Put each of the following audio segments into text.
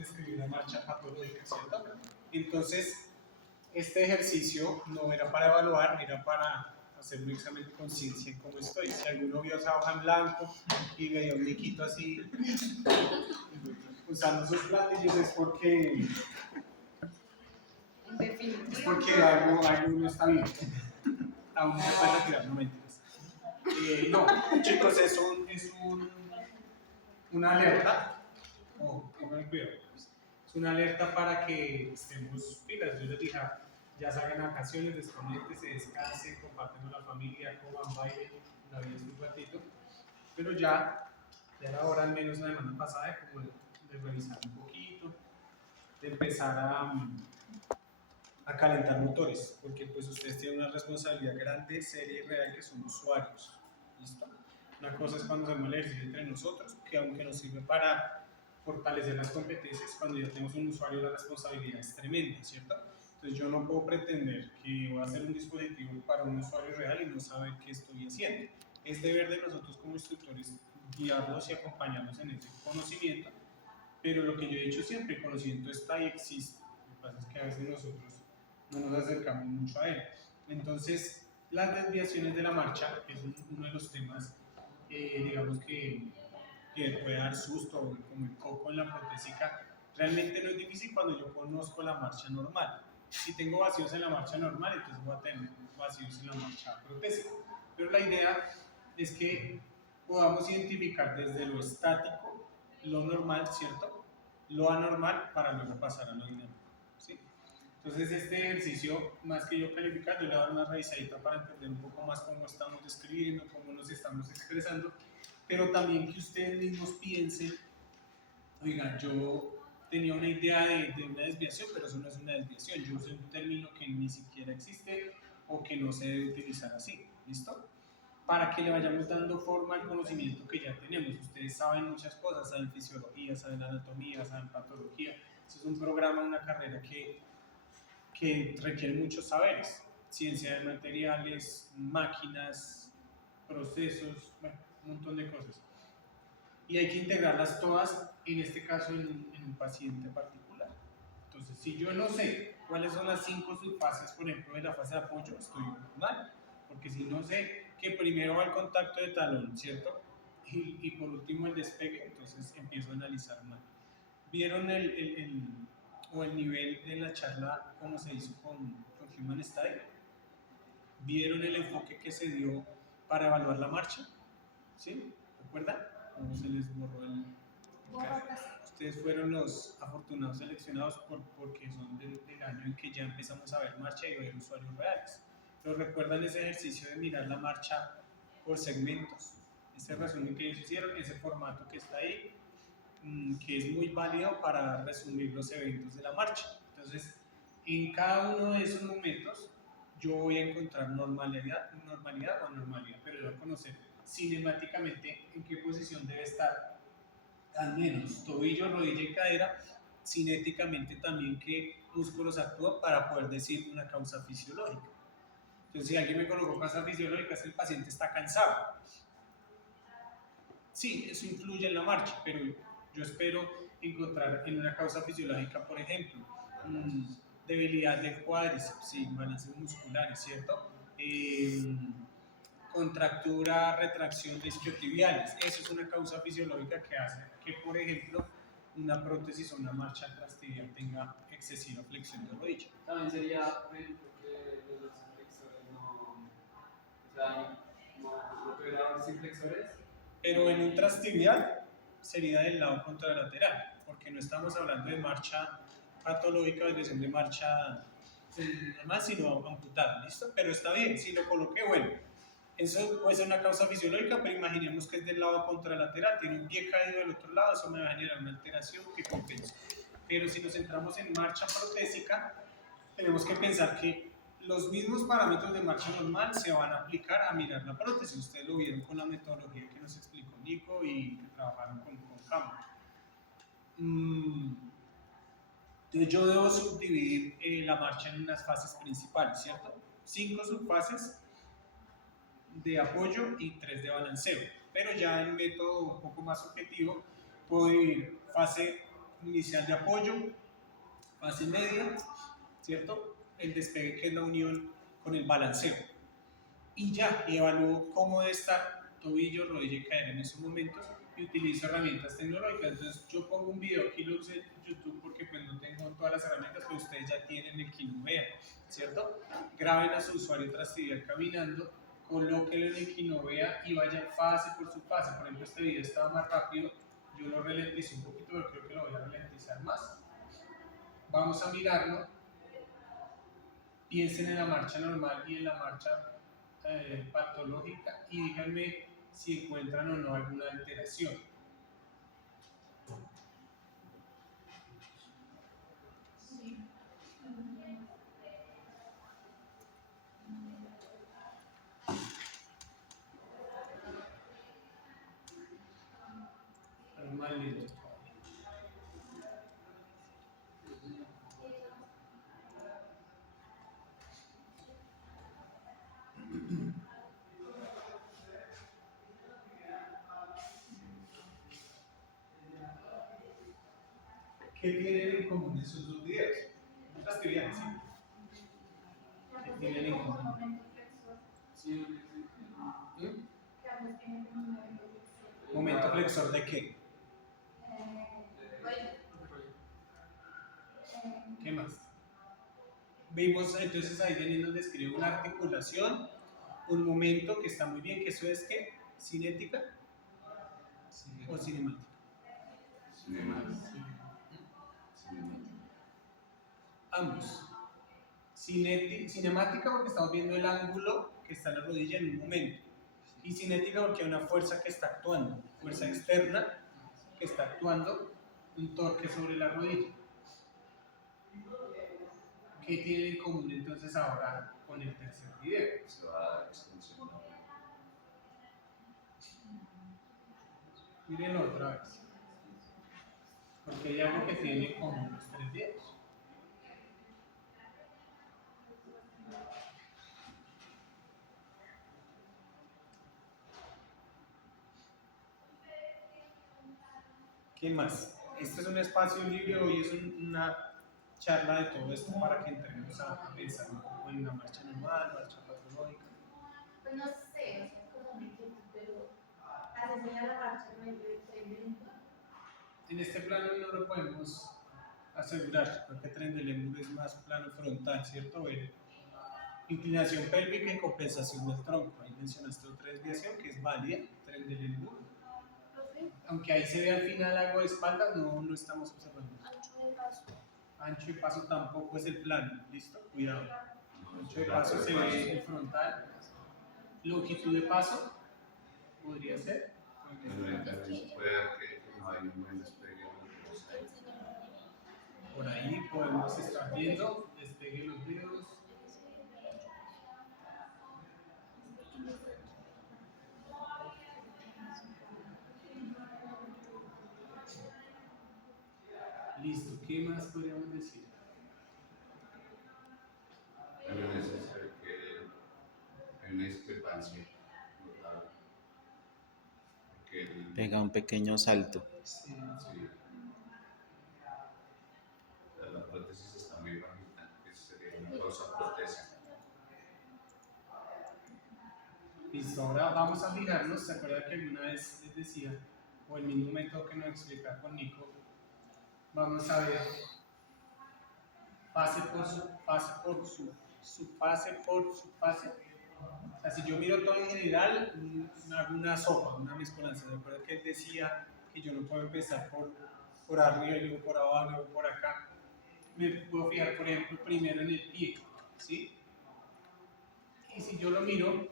describir la marcha patológica, ¿cierto? Entonces, este ejercicio no era para evaluar, era para hacer un examen de conciencia en cómo estoy. Si alguno vio esa hoja en blanco y veía un niquito así usando sus platillos es porque algo no está bien. Aún se puede retirar, no mentiras. No, chicos, es una alerta. Pongan cuidado. Es una alerta para que estemos pilas. Yo les dije, ya salgan a vacaciones, desconecten, se descansen, comparten con la familia, coman, bailen, la vida es un ratito. Pero ya era hora, al menos la semana pasada, como de revisar un poquito, de empezar a calentar motores, porque pues ustedes tienen una responsabilidad grande, seria y real, que son usuarios. ¿Listo? Una cosa es cuando hacemos el ejercicio entre nosotros, que aunque nos sirve para fortalecer las competencias, cuando ya tenemos un usuario la responsabilidad es tremenda, ¿cierto? Entonces yo no puedo pretender que voy a hacer un dispositivo para un usuario real y no saber qué estoy haciendo. Es deber de nosotros como instructores guiarlos y acompañarlos en ese conocimiento, pero lo que yo he dicho siempre, el conocimiento está y existe. Lo que pasa es que a veces nosotros no nos acercamos mucho a él. Entonces, las desviaciones de la marcha, que es uno de los temas, digamos que puede dar susto, como el coco en la protésica, realmente no es difícil cuando yo conozco la marcha normal. Si tengo vacíos en la marcha normal, entonces voy a tener vacíos en la marcha protésica. Pero la idea es que podamos identificar desde lo estático, lo normal, ¿cierto? Lo anormal para luego pasar a lo dinámico, ¿sí? Entonces este ejercicio, más que yo calificar, yo le voy a dar una revisadita para entender un poco más cómo estamos describiendo, cómo nos estamos expresando, pero también que ustedes mismos piensen, oigan, yo tenía una idea de una desviación, pero eso no es una desviación, yo usé un término que ni siquiera existe o que no se debe utilizar así, ¿listo? Para que le vayamos dando forma al conocimiento que ya tenemos. Ustedes saben muchas cosas, saben fisiología, saben anatomía, saben patología. Eso es un programa, una carrera que requiere muchos saberes, ciencia de materiales, máquinas, procesos, bueno, un montón de cosas. Y hay que integrarlas todas, en este caso, en un paciente particular. Entonces, si yo no sé cuáles son las 5 subfases, por ejemplo, de la fase de apoyo, estoy mal, porque si no sé que primero va el contacto de talón, ¿cierto? Y por último el despegue, entonces empiezo a analizar mal. ¿Vieron el nivel de la charla como se hizo con Human Style? ¿Vieron el enfoque que se dio para evaluar la marcha? ¿Sí? ¿Recuerdan? ¿Cómo se les borró el caso? Ustedes fueron los afortunados seleccionados porque son del año en que ya empezamos a ver marcha y ver usuarios reales. ¿Pero recuerdan ese ejercicio de mirar la marcha por segmentos? Ese resumen que ellos hicieron, ese formato que está ahí, que es muy válido para resumir los eventos de la marcha. Entonces, en cada uno de esos momentos, yo voy a encontrar normalidad o anormalidad, pero yo voy a conocer cinemáticamente en qué posición debe estar, al menos tobillo, rodilla y cadera, cinéticamente también qué músculos actúan para poder decir una causa fisiológica. Entonces, si alguien me colocó causa fisiológica, es que el paciente está cansado. Sí, eso influye en la marcha, pero yo espero encontrar en una causa fisiológica, por ejemplo, debilidad del cuádriceps, sí, balances musculares, ¿cierto? Contractura, retracción de isquiotibiales, eso es una causa fisiológica que hace que, por ejemplo, una prótesis o una marcha trastibial tenga excesiva flexión de rodilla. También sería, por ejemplo, que los flexores no, o sea, no tuvieran sin flexores. Pero en un trastibial sería del lado contralateral, porque no estamos hablando de marcha patológica o desviación de marcha normal, sino amputada, ¿listo? Pero está bien, si lo coloqué, bueno, eso puede ser una causa fisiológica, pero imaginemos que es del lado contralateral, tiene un pie caído del otro lado, eso me va a generar una alteración que compensa. Pero si nos centramos en marcha protésica, tenemos que pensar que los mismos parámetros de marcha normal se van a aplicar a mirar la prótesis. Ustedes lo vieron con la metodología que nos explicó Nico y que trabajaron con Cama. Entonces yo debo subdividir la marcha en unas fases principales, ¿cierto? 5 subfases de apoyo y 3 de balanceo. Pero ya en método un poco más objetivo, puedo dividir fase inicial de apoyo, fase media, ¿cierto? El despegue, que es la unión con el balanceo. Y ya evalúo cómo debe estar tobillo, rodilla y cadera en esos momentos y utilizo herramientas tecnológicas. Entonces yo pongo un video, aquí lo usé en YouTube porque pues no tengo todas las herramientas, pero ustedes ya tienen el Kinovea, ¿cierto? Graben a su usuario tras tibial caminando, colóquenlo en el Kinovea y vayan fase por su fase. Por ejemplo, este video estaba más rápido, yo lo ralenticé un poquito, pero creo que lo voy a ralentizar más. Vamos a mirarlo, piensen en la marcha normal y en la marcha patológica y díganme si encuentran o no alguna alteración. Más lento. ¿Qué tienen en común esos dos videos? Muchas teorías, ¿sí? ¿Qué tienen en común? Sí, ¿Mm? ¿Momento flexor de qué? ¿Qué más? Vimos entonces ahí Denis nos describe una articulación, un momento que está muy bien, que eso es ¿qué? ¿Cinética o cinemática? Ambos. Cinemática porque estamos viendo el ángulo que está en la rodilla en un momento. Y cinética porque hay una fuerza que está actuando, fuerza externa que está actuando, un torque sobre la rodilla. ¿Qué tiene en común entonces ahora con el tercer video? Se va extensionando. Mírenlo otra vez. Porque hay algo que tiene en común los tres videos. ¿Qué más? Este es un espacio libre, hoy es una charla de todo esto para que entremos a pensar un poco en una marcha normal, marcha patológica. Pues no sé, o sea, es como un inquietud, pero asesorar la marcha no es diferente. En este plano no lo podemos asegurar, creo que tren del Lemur es más plano frontal, ¿cierto? Inclinación pélvica y compensación del tronco. Ahí mencionaste otra desviación que es válida, tren del Lemur. Aunque ahí se ve al final algo de espalda, no lo estamos observando. Ancho de paso. Ancho de paso tampoco es el plano, ¿listo? Cuidado. Ancho de paso se ve el frontal. Longitud de paso, podría ser. Puede que no hay un buen despegue. Por ahí podemos estar viendo, despegue los dedos. Listo, ¿qué más podríamos decir? Pero es necesario que hay una discrepancia notable. Porque Pega un pequeño salto. Sí. la prótesis está muy bajita, que sería una causa prótesis. Listo, ahora vamos a fijarnos. ¿Se acuerdan que alguna vez les decía, o el mismo método que nos explica con Nico? Vamos a ver fase por su fase. O sea, si yo miro todo en general, hago una sopa, una mezcolanza. ¿Se acuerdan que él decía que yo no puedo empezar por arriba y luego por abajo, luego por acá? Me puedo fijar, por ejemplo, primero en el pie, ¿sí? Y si yo lo miro,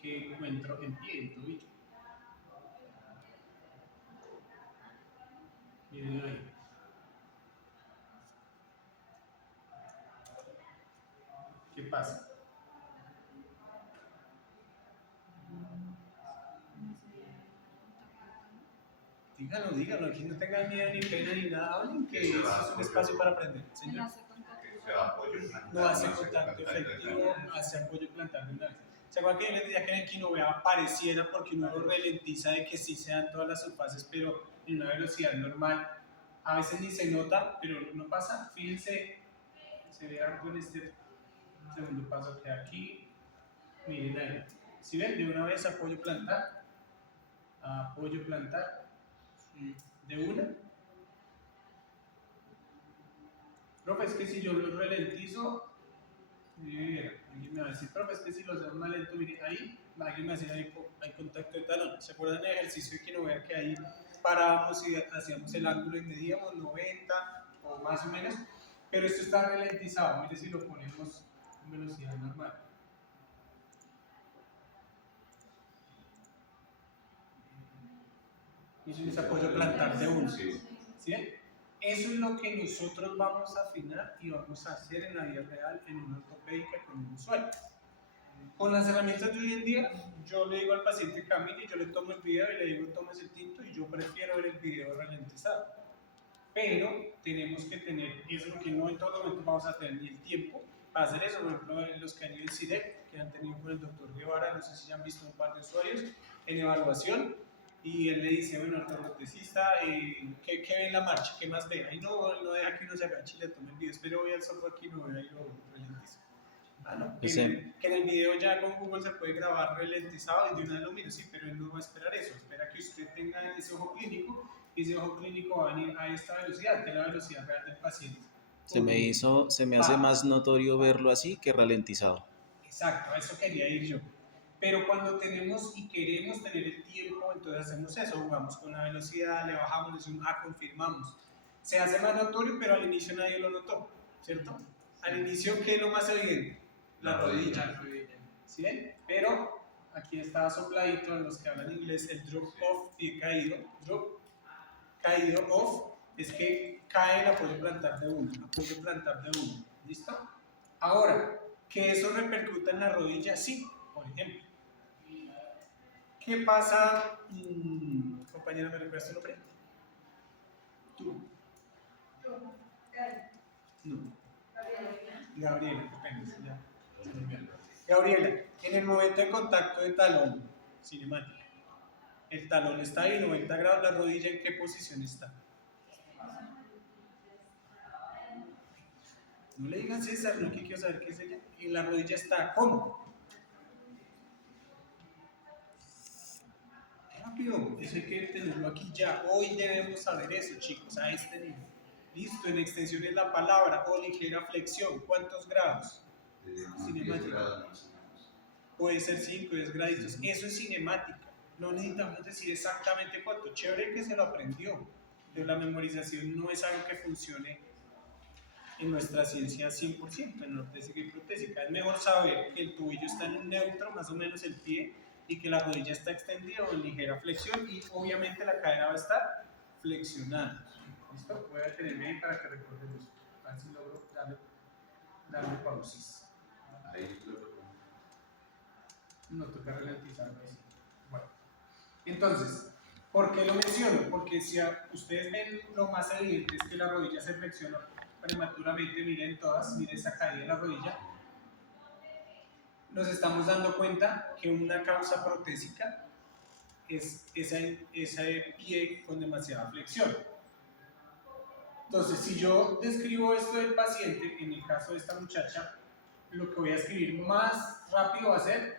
que encuentro en pie, en tobillo. Miren ahí. ¿Qué pasa? Díganlo, aquí no tengan miedo ni pena ni nada, hablen que eso es un espacio para aprender. Señor. Que sea apoyo plantar, No hace no contacto contacto efectivo, hace apoyo plantar lunar. ¿Se acuerdan que yo les decía que en el Kinovea pareciera porque uno lo ralentiza de que sí se dan todas las subfases, pero en una velocidad normal? A veces ni se nota, pero no pasa. Fíjense, se ve algo en este segundo paso que aquí. Miren ahí. Si ven, de una vez apoyo plantar, de una. Profe, es que si yo lo ralentizo, alguien me va a decir, profe, es que si lo hacemos más lento, mire, ahí, alguien me va a decir, hay contacto de talón. ¿Se acuerdan del ejercicio de Kinovea que ahí parábamos y hacíamos el ángulo y medíamos 90 o más o menos? Pero esto está ralentizado, mire si lo ponemos en velocidad normal. Y eso es apoyo plantar de uno. Sí. ¿Sí? Eso es lo que nosotros vamos a afinar y vamos a hacer en la vida real en una ortopédica con un usuario. Con las herramientas de hoy en día, yo le digo al paciente camine, yo le tomo el video y le digo tomes el tinto y yo prefiero ver el video ralentizado. Pero tenemos que tener, y eso es lo que no en todo momento vamos a tener ni el tiempo para hacer eso. Por ejemplo, los que han ido al CIDEC, que han tenido con el doctor Guevara, no sé si ya han visto un par de usuarios en evaluación, y él le dice, bueno, ortopedista, ¿qué ve en la marcha? ¿Qué más ve? Ahí no deja que uno se agache y le tome el video, pero voy al software aquí no vea y lo ralentizo. Ah, no, que en el video ya con Google se puede grabar ralentizado y de una vez lo miro, sí, pero él no va a esperar eso, espera que usted tenga ese ojo clínico y ese ojo clínico va a venir a esta velocidad, que es la velocidad real del paciente. Se me hace más notorio verlo así que ralentizado. Exacto, a eso quería ir yo. Pero cuando tenemos y queremos tener el tiempo, entonces hacemos eso, jugamos con la velocidad, le bajamos, le decimos, confirmamos. Se hace más notorio, pero al inicio nadie lo notó, ¿cierto? Al inicio, ¿qué es lo más evidente? La rodilla. ¿Sí ven? Pero aquí está sopladito en los que hablan inglés, el drop off y caído. Drop, caído, off, es que cae el apoyo plantar de uno, apoyo plantar de uno. ¿Listo? Ahora, que eso repercuta en la rodilla, sí, por ejemplo. ¿Qué pasa? Compañera, ¿me recuerdas tu nombre? Tú. No. Gabriela, qué pena, ya. Gabriela, en el momento de contacto de talón, cinemática, el talón está ahí, 90 grados, la rodilla, ¿en qué posición está? No le digan César, no, que quiero saber qué es ella. Y la rodilla está, ¿cómo? Rápido, eso hay que tenerlo aquí ya. Hoy debemos saber eso, chicos, a este nivel. Listo, en extensión es la palabra, o ligera flexión. ¿Cuántos grados? Cinemática. Puede ser 5, 10 graditos. Eso es cinemática. No necesitamos decir exactamente cuánto. Chévere que se lo aprendió, pero la memorización no es algo que funcione en nuestra ciencia 100%, en ortésica y protésica. Es mejor saber que el tobillo está en un neutro, más o menos el pie, y que la rodilla está extendida o en ligera flexión, y obviamente la cadera va a estar flexionada. ¿Listo? Voy a detenerme ahí para que recordemos. A ver si logro darle pausas. No toca ralentizarlo así. Bueno, entonces, ¿por qué lo menciono? Porque si ustedes ven, lo más evidente es que la rodilla se flexiona prematuramente. Miren todas, miren esa caída de la rodilla. Nos estamos dando cuenta que una causa protésica es ese pie con demasiada flexión. Entonces, si yo describo esto del paciente, en el caso de esta muchacha, lo que voy a escribir más rápido va a ser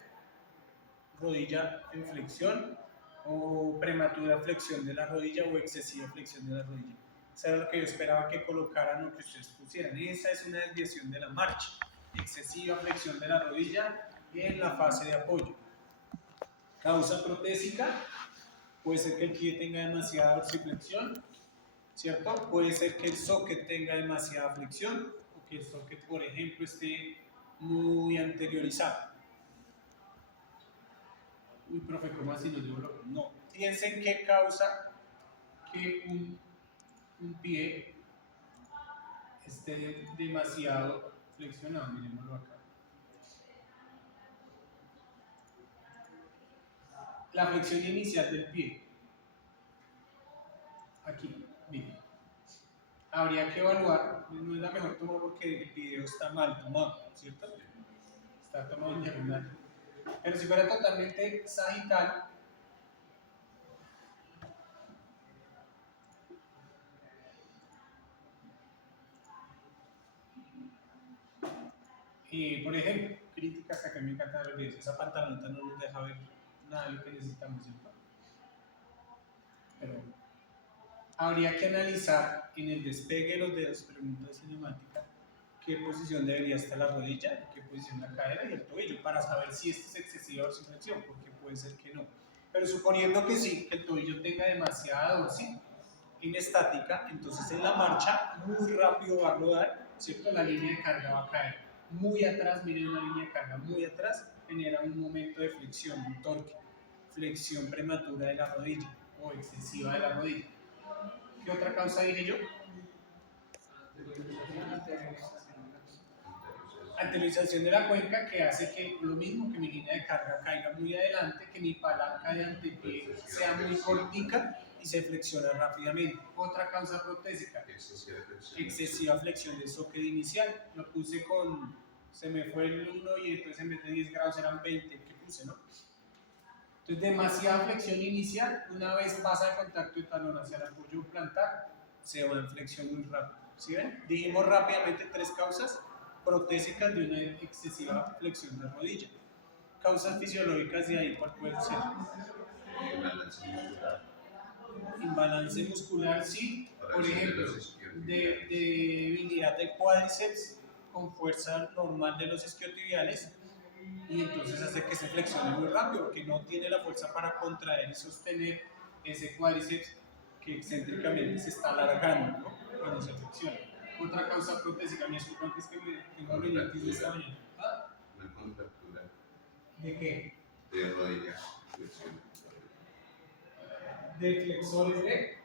rodilla en flexión o prematura flexión de la rodilla o excesiva flexión de la rodilla. Eso era lo que yo esperaba que colocaran o que ustedes pusieran. Esa es una desviación de la marcha. Excesiva flexión de la rodilla en la fase de apoyo. Causa protésica, puede ser que el pie tenga demasiada dorsiflexión, ¿cierto? Puede ser que el socket tenga demasiada flexión o que el socket, por ejemplo, esté muy anteriorizado. Uy, profe, ¿cómo así lo digo? No. Piensen qué causa que un pie esté demasiado flexionado. Miremoslo acá. La flexión inicial del pie. Aquí, miren. Habría que evaluar, no es la mejor toma porque el video está mal tomado, ¿cierto? Está tomado en diagonal. Pero si fuera totalmente sagital, y por ejemplo, críticas acá me encantan los videos, esa pantaloneta no nos deja ver nada de lo que necesitamos, ¿cierto? Pero habría que analizar en el despegue de los dedos, pregunta cinemática, qué posición debería estar la rodilla, qué posición la cadera y el tobillo, para saber si esto es excesiva dorsiflexión, porque puede ser que no. Pero suponiendo que sí, que el tobillo tenga demasiada dorsi en estática, entonces en la marcha muy rápido va a rodar, ¿cierto? La línea de carga va a caer muy atrás, miren una línea de carga muy atrás, genera un momento de flexión, un torque, flexión prematura de la rodilla o excesiva de la rodilla. ¿Qué otra causa dije yo? Anteriorización de la cuenca, que hace que lo mismo, que mi línea de carga caiga muy adelante, que mi palanca de antepié sea muy cortica y se flexiona rápidamente. Otra causa protésica, excesiva flexión del socket inicial. Lo puse con, se me fue el 1 y entonces en vez de 10 grados eran 20 que puse, ¿no? Entonces demasiada flexión inicial, una vez pasa el contacto de talón hacia el apoyo plantar, se va en flexión muy rápido. ¿Sí ven? Dijimos rápidamente 3 causas protésicas de una excesiva flexión de rodilla. Causas fisiológicas de ahí, ¿cuál puede ser? Imbalance muscular, sí. Por ejemplo, de debilidad del cuádriceps con fuerza normal de los isquiotibiales y entonces hace que se flexione muy rápido, porque no tiene la fuerza para contraer y sostener ese cuádriceps que excéntricamente se está alargando, ¿no? Cuando se flexiona. Otra causa protésica, me disculpan que es que me tengo brillantes de esta mañana. ¿Ah? Una contractura ¿De qué? de rodilla, flexión, De flexores de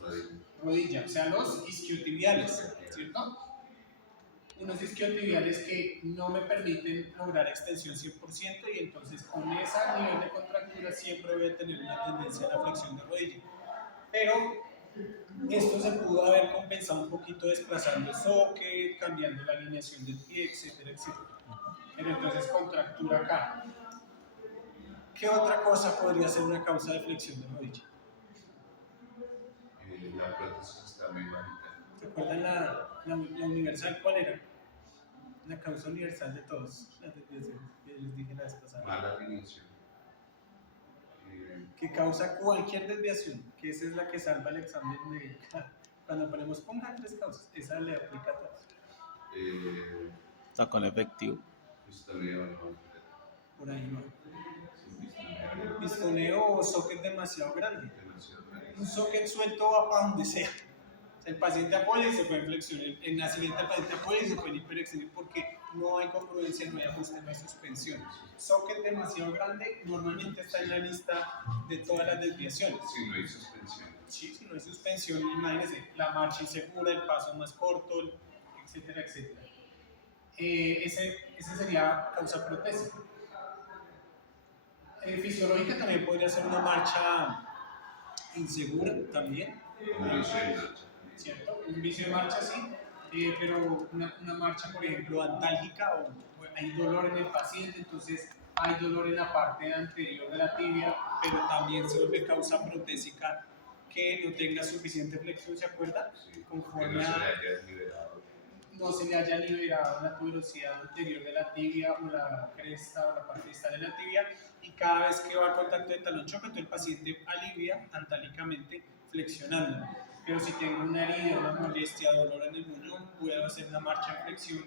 rodilla. rodilla, o sea, los isquiotibiales, ¿cierto? Unos isquiotibiales que no me permiten lograr extensión 100% y entonces con ese nivel de contractura siempre voy a tener una tendencia a la flexión de rodilla. Pero esto se pudo haber compensado un poquito desplazando el socket, cambiando la alineación del pie, etcétera, etcétera. Pero entonces contractura acá. ¿Qué otra cosa podría ser una causa de flexión de rodilla? La prótesis está muy bajita. ¿Recuerdan la universal cuál era? La causa universal de todos las desviaciones que les dije la vez pasada. Mala alineación. Que causa cualquier desviación, que esa es la que salva el examen de cuando ponemos pongan 3 causas, esa le aplica a todos. Tacón efectivo. Pistoneo, no. Por ahí no. Pistoneo, Pistoneo o socket demasiado grande. demasiado grande. Un socket suelto va para donde sea. El paciente apoya y se fue en flexión. En la siguiente el paciente apoya y se fue en hiperextensión porque no hay congruencia, no hay ajuste, no hay suspensión. Socket demasiado grande normalmente está en la lista de todas las desviaciones. Si no hay suspensión. Sí, si no hay suspensión, imagínense, la marcha insegura, el paso más corto, etcétera, etcétera. Ese sería causa protésica. Fisiológica también podría ser una marcha insegura también. Un vicio de marcha. ¿Cierto? Un vicio de marcha sí, pero una marcha, por ejemplo, antálgica o hay dolor en el paciente, entonces hay dolor en la parte anterior de la tibia, pero también se vuelve causa protésica que no tenga suficiente flexión, ¿se acuerda? Sí, que Conforme no se le a haya liberado. no se le haya liberado la tuberosidad anterior de la tibia o la cresta o la parte distal de la tibia y cada vez que va al contacto de talón choca, entonces el paciente alivia antálicamente flexionando. Pero si tengo una herida, una molestia, dolor en el muñón, puedo hacer una marcha en flexión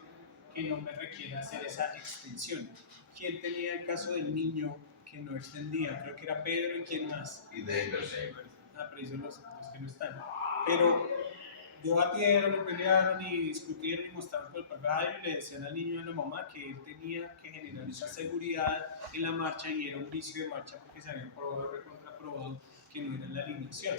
que no me requiera hacer esa extensión. ¿Quién tenía el caso del niño que no extendía? Creo que era Pedro y quién más. Y de inversión. Ah, pero esos los que no están. Pero debatieron y pelearon y discutieron y mostraron por el papá y le decían al niño y a la mamá que él tenía que generar esa seguridad en la marcha y era un vicio de marcha porque se había probado, recontraprobado que no era en la alineación.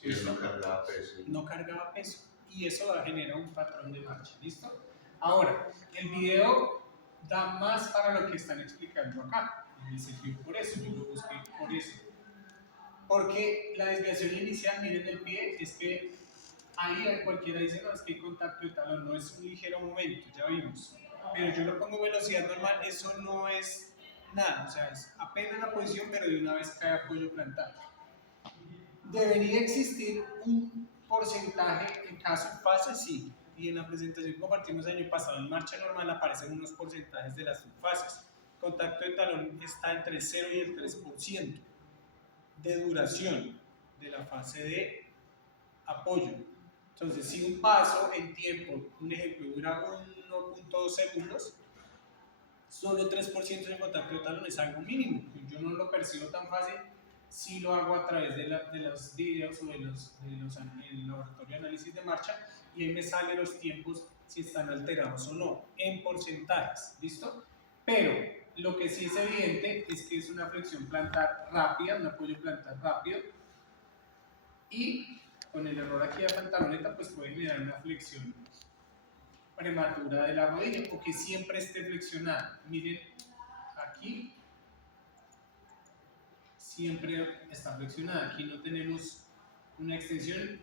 Si él no cargaba peso. No cargaba peso y eso genera un patrón de marcha, ¿listo? Ahora, el video da más para lo que están explicando acá y me sirvió por eso, yo lo busqué por eso. Porque la desviación inicial, miren el pie, es que ahí cualquiera dice, no, es que hay contacto de talón, no es un ligero momento, ya vimos. Pero yo lo pongo velocidad normal, eso no es nada, o sea, es apenas la posición, pero de una vez cae apoyo plantar. ¿Debería existir un porcentaje en cada subfase? Sí. Y en la presentación que compartimos el año pasado en marcha normal aparecen unos porcentajes de las subfases. Contacto de talón está entre 0 y el 3% de duración de la fase de apoyo. Entonces, si un paso en tiempo, un ejemplo, dura 1.2 segundos, solo el 3% de contacto de talón es algo mínimo. Yo no lo percibo tan fácil si lo hago a través de los videos o el laboratorio de análisis de marcha, y ahí me salen los tiempos si están alterados o no, en porcentajes, ¿listo? Pero lo que sí es evidente es que es una flexión plantar rápida, un apoyo plantar rápido, y con el error aquí de la pantaloneta pues puede generar una flexión prematura de la rodilla o que siempre esté flexionada. Miren, aquí siempre está flexionada, aquí no tenemos una extensión,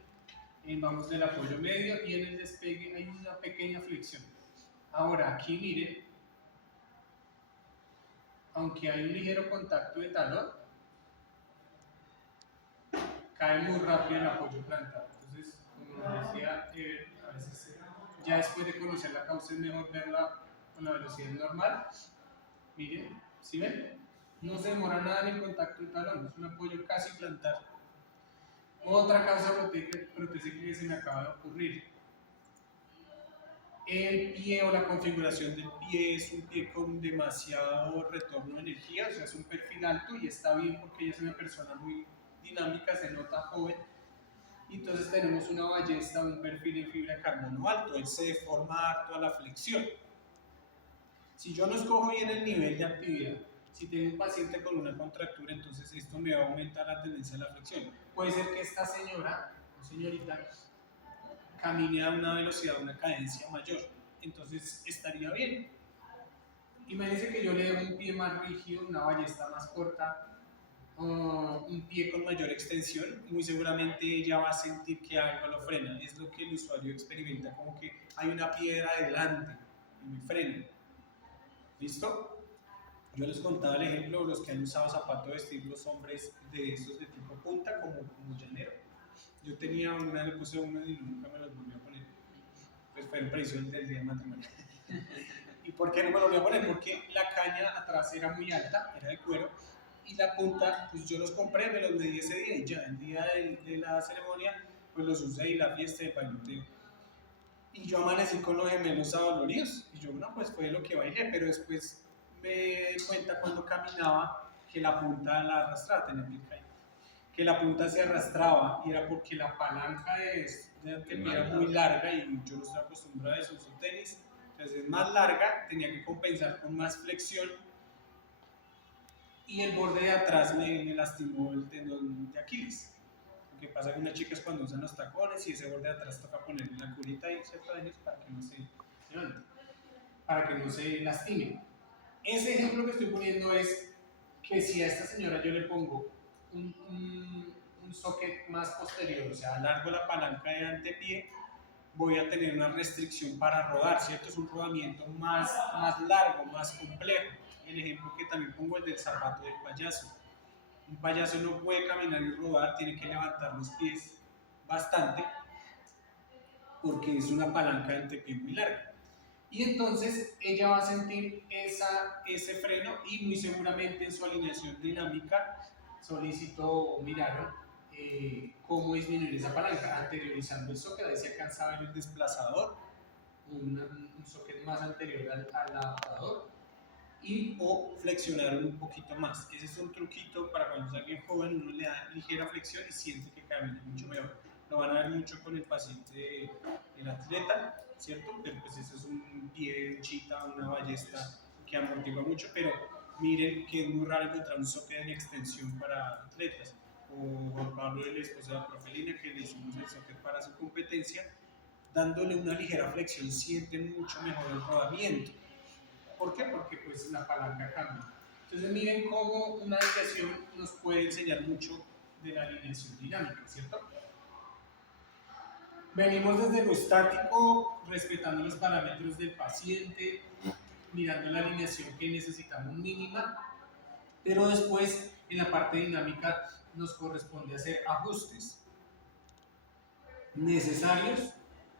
vamos del apoyo medio y en el despegue hay una pequeña flexión. Ahora aquí miren, aunque hay un ligero contacto de talón, cae muy rápido el apoyo plantar. Entonces, como nos decía, a veces ya después de conocer la causa es mejor verla con la velocidad normal. Miren, ¿sí ven? No se demora nada en el contacto de talón, es un apoyo casi plantar. Otra causa protésica que se me acaba de ocurrir. El pie o la configuración del pie es un pie con demasiado retorno de energía, o sea, es un perfil alto y está bien porque ella es una persona muy dinámica, se nota joven. Y entonces tenemos una ballesta, un perfil en fibra de carbono alto, él se deforma harto a la flexión. Si yo no escojo bien el nivel de actividad, si tengo un paciente con una contractura, entonces esto me va a aumentar la tendencia a la flexión. Puede ser que esta señora o señorita camine a una velocidad, a una cadencia mayor, entonces estaría bien. Imagínense que yo le doy un pie más rígido, una ballesta más corta, un pie con mayor extensión, muy seguramente ella va a sentir que algo lo frena. Es lo que el usuario experimenta, como que hay una piedra delante y me frena. ¿Listo? Yo les contaba el ejemplo de los que han usado zapatos de vestir, los hombres de esos de tipo punta, como llanero. Yo tenía una, le puse uno y nunca me los volví a poner. Pues fue el precio del día de matrimonio. ¿Y por qué no me lo volví a poner? Porque la caña atrás era muy alta, era de cuero, y la punta, pues yo los compré, me los medí ese día y ya, el día de la ceremonia, pues los usé y la fiesta de bailoteo. Y yo amanecí con los gemelos adoloridos. Y yo, no, pues fue lo que bailé, pero después me di cuenta cuando caminaba que la punta la arrastraba, tenía pie caído, que la punta se arrastraba y era porque la palanca de era muy larga y yo no estoy acostumbrado a eso, uso tenis, entonces es más larga, tenía que compensar con más flexión y el borde de atrás me lastimó el tendón de Aquiles. Lo que pasa con las chicas cuando usan los tacones y ese borde de atrás toca ponerle la curita y ciertas veces para que no se para que no se lastime. Ese ejemplo que estoy poniendo es que si a esta señora yo le pongo un socket más posterior, o sea, alargo la palanca de antepié, voy a tener una restricción para rodar, ¿cierto? Es un rodamiento más largo, más complejo. El ejemplo que también pongo es del zapato del payaso. Un payaso no puede caminar y rodar, tiene que levantar los pies bastante porque es una palanca de antepié muy larga. Y entonces ella va a sentir ese freno y muy seguramente en su alineación dinámica solicitó o miraron cómo disminuir esa palanca, anteriorizando el socket, ahí se alcanza a ver el desplazador, un socket más anterior al adaptador, y o flexionaron un poquito más. Ese es un truquito para cuando es alguien joven, uno le da ligera flexión y siente que camina mucho mejor. Lo van a ver mucho con el paciente, el atleta, ¿cierto? Pero pues eso es un pie, un chita, una ballesta que amortigua mucho, pero miren que es muy raro encontrar un socket en extensión para atletas. O Juan Pablo, el esposo de la Profelina, que le hicimos el socket para su competencia, dándole una ligera flexión sienten mucho mejor el rodamiento. ¿Por qué? Porque pues la palanca cambia. Entonces miren cómo una alineación nos puede enseñar mucho de la alineación dinámica, ¿cierto? Venimos desde lo estático, respetando los parámetros del paciente, mirando la alineación que necesitamos mínima, Pero después, en la parte dinámica, nos corresponde hacer ajustes necesarios,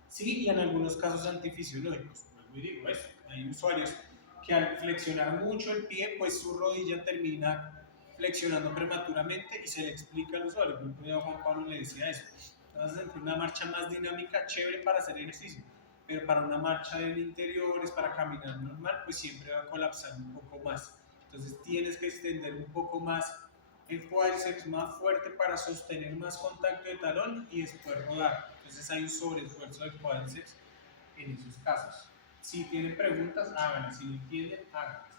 sí, y en algunos casos antifisiológicos. Como digo eso, hay usuarios que al flexionar mucho el pie, pues su rodilla termina flexionando prematuramente y se le explica al usuario. Por ejemplo, ya Juan Pablo le decía eso. Entonces, entre una marcha más dinámica, chévere para hacer ejercicio, pero para una marcha en interiores, para caminar normal, pues siempre va a colapsar un poco más. Entonces tienes que extender un poco más el cuádriceps más fuerte para sostener más contacto de talón y después rodar. Entonces hay un sobreesfuerzo del cuádriceps en esos casos. Si tienen preguntas, háganlas. Si no entienden, háganlas.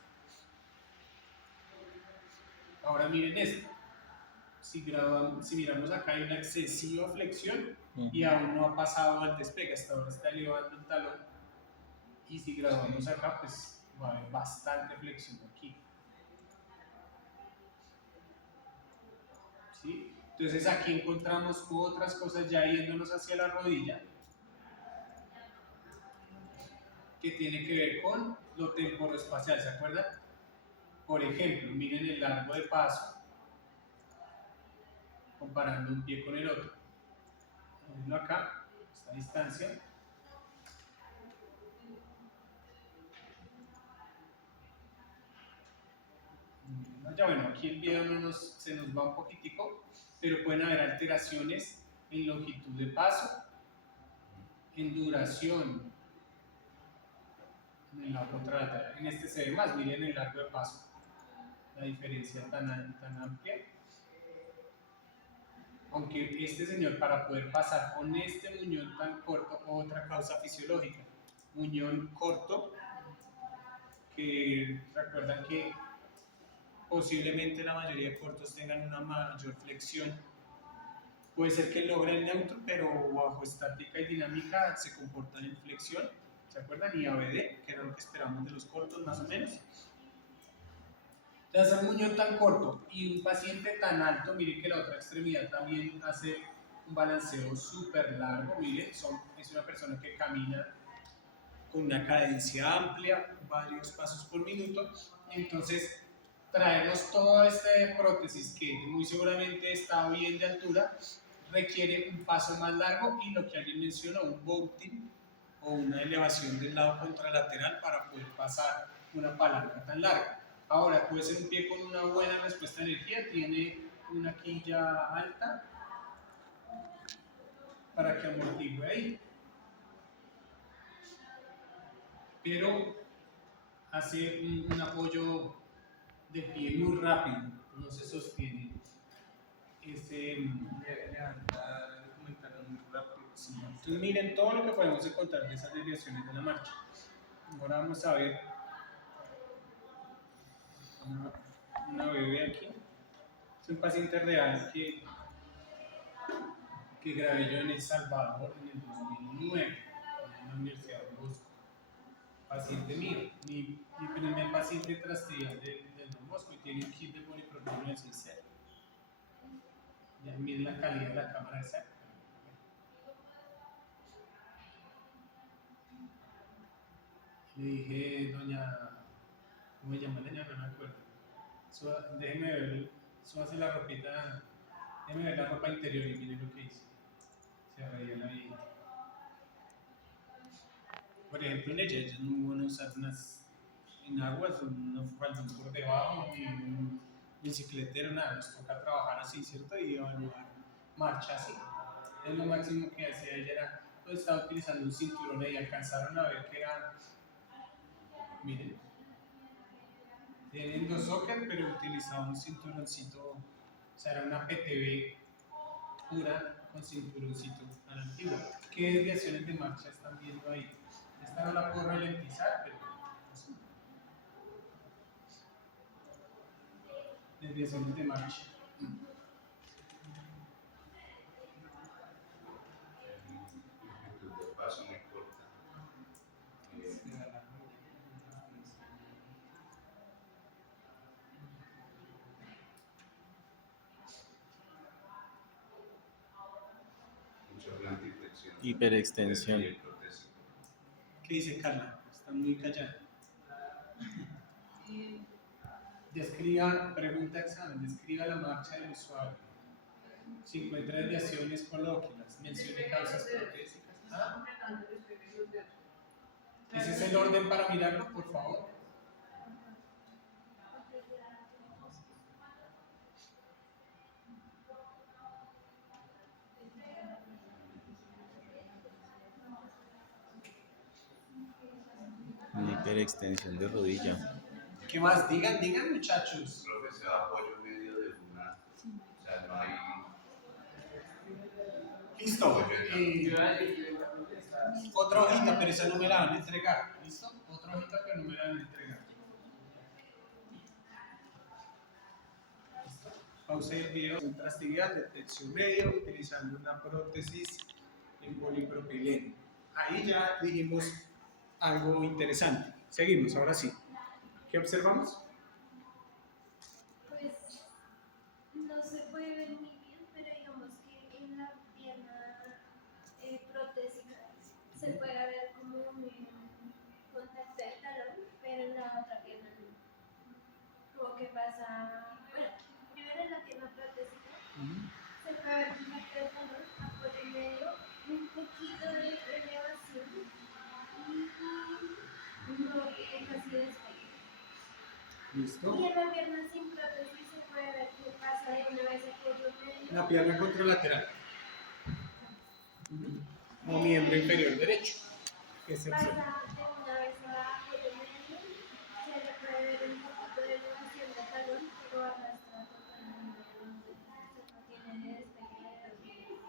Ahora miren esto. Si miramos acá hay una excesiva flexión y aún no ha pasado al despegue. Hasta ahora está elevando el talón. Y si graduamos acá, pues va a haber bastante flexión aquí. ¿Sí? Entonces aquí encontramos otras cosas ya yéndonos hacia la rodilla que tiene que ver con lo temporoespacial, ¿se acuerdan? Por ejemplo, miren el largo de paso comparando un pie con el otro. Mirenlo acá, esta distancia. Ya bueno, aquí el video se nos va un poquitico, pero pueden haber alteraciones en longitud de paso, en duración, en la contralateral. En este se ve más, miren el largo de paso, la diferencia tan amplia. Aunque este señor, para poder pasar con este muñón tan corto, otra causa fisiológica, muñón corto, que recuerdan que posiblemente la mayoría de cortos tengan una mayor flexión. Puede ser que logre el neutro, pero bajo estática y dinámica se comportan en flexión. ¿Se acuerdan? Y ABD, que era lo que esperamos de los cortos más o menos. Entonces, un muñón tan corto y un paciente tan alto, miren que la otra extremidad también hace un balanceo súper largo. Miren, es una persona que camina con una cadencia amplia, varios pasos por minuto. Entonces, traemos toda esta prótesis que muy seguramente está bien de altura, requiere un paso más largo y lo que alguien mencionó, un vaulting o una elevación del lado contralateral para poder pasar una palanca tan larga. Ahora, puede ser un pie con una buena respuesta de energía, tiene una quilla alta para que amortigue ahí. Pero hace un apoyo de pie muy rápido, no se sostiene. Levantar, comentarlo muy rápido. Sí. Entonces miren todo lo que podemos encontrar de esas desviaciones de la marcha. Ahora vamos a ver una bebé aquí. Es un paciente real que grabé yo en El Salvador en el 2009 en la Universidad de Bosco. Paciente mío, mi primer paciente trastial del Don Bosco y tiene un kit de polipropileno de 6.0. Ya miren la calidad de la cámara exacta. Le dije, doña, ¿cómo se llama la señora? No me acuerdo. Déjeme ver, súbase la ropita, déjeme ver la ropa interior y mire lo que hice. Se reía la vida. Por ejemplo, en ellas no van a usar unas enaguas o unos faldón por debajo, ni un bicicletero, nada. Nos toca trabajar así, ¿cierto? Y evaluar marcha así. Es lo máximo que hacía ella era, pues estaba utilizando un cinturón y alcanzaron a ver que era, miren, tienen dos sockets, pero utilizaba un cinturoncito, o sea, era una PTV pura con cinturoncito a la antigua. ¿Qué desviaciones de marcha están viendo ahí? Esta no la puedo ralentizar, pero así. Desviaciones de marcha. Longitud de paso muy corta. Mucha plantiflexión. Hiperextensión. Y el protésico. ¿Qué dice Carla? Está muy callada. Pregunta examen, describa la marcha del usuario. Si encuentra desviaciones, colóquelas. Mencione causas protésicas. ¿Ah? ¿Ese es el orden para mirarlo, por favor? Una hiperextensión de rodilla. ¿Qué más? Digan muchachos. Profe, se da apoyo medio de una. O sea, no hay. Listo. Yo ahí Otra hojita, pero esa no me la van a entregar. ¿Listo? Otra hojita, pero no me la van a entregar. Pausa el video. Contrastividad de tensión medio utilizando una prótesis en polipropileno. Ahí ya dijimos algo interesante. Seguimos, ahora sí. ¿Qué observamos? Pues no se puede ver muy bien, pero digamos que en la pierna protésica se puede ver como un contacto del talón, pero en la otra pierna no. Como que pasa, bueno, primero en la pierna protésica se puede ver contacto del talón, apoyo medio, un poquito de elevación y no casi despegue. ¿Listo? Y en la pierna sin prótesis se puede ver que pasa de una vez apoyo medio. La pierna contralateral. O miembro inferior derecho. Que es el Pasa sol. de una vez a apoyo medio. Se le puede ver un poquito de elevación del talón, pero arrastra totalmente donde se mantiene el despegue de la rodilla.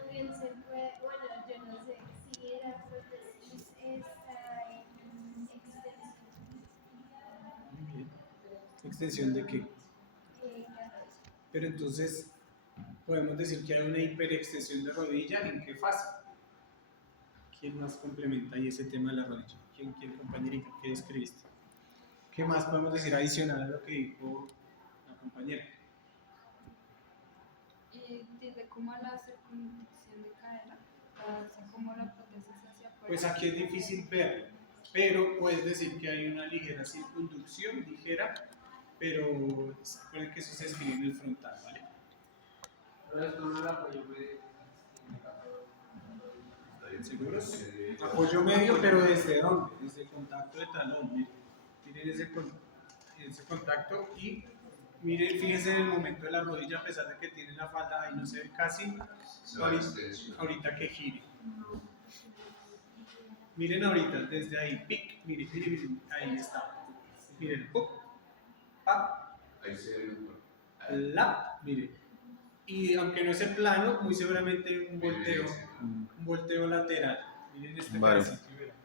También se puede, bueno, yo no sé si la prótesis está en extensión. Bien. ¿Extensión de qué? Pero entonces, podemos decir que hay una hiperextensión de rodilla. ¿En qué fase? ¿Quién más complementa ahí ese tema de la rodilla? ¿Quién, compañerita? ¿Qué describiste? ¿Qué más podemos decir adicional a lo que dijo la compañera? Desde como a la circunvolución de cadera, hace como la prótesis hacia afuera. Pues aquí es difícil verlo, pero puedes decir que hay una ligera circunducción, ligera, pero recuerden que eso se escribe en el frontal, ¿vale? Pero esto no era apoyo medio. ¿Seguros? Apoyo medio, pero ¿desde dónde? Desde el contacto de talón. Miren ese contacto y miren, fíjense en el momento de la rodilla, a pesar de que tiene la falda, ahí no se ve casi. Ahorita que gire. Miren ahorita, desde ahí, pic, miren, ahí está. Miren, pop, pap, Ahí se ve. lap, miren. Y aunque no es en plano, muy seguramente un volteo lateral. Miren este Vale. pedacito, y verán.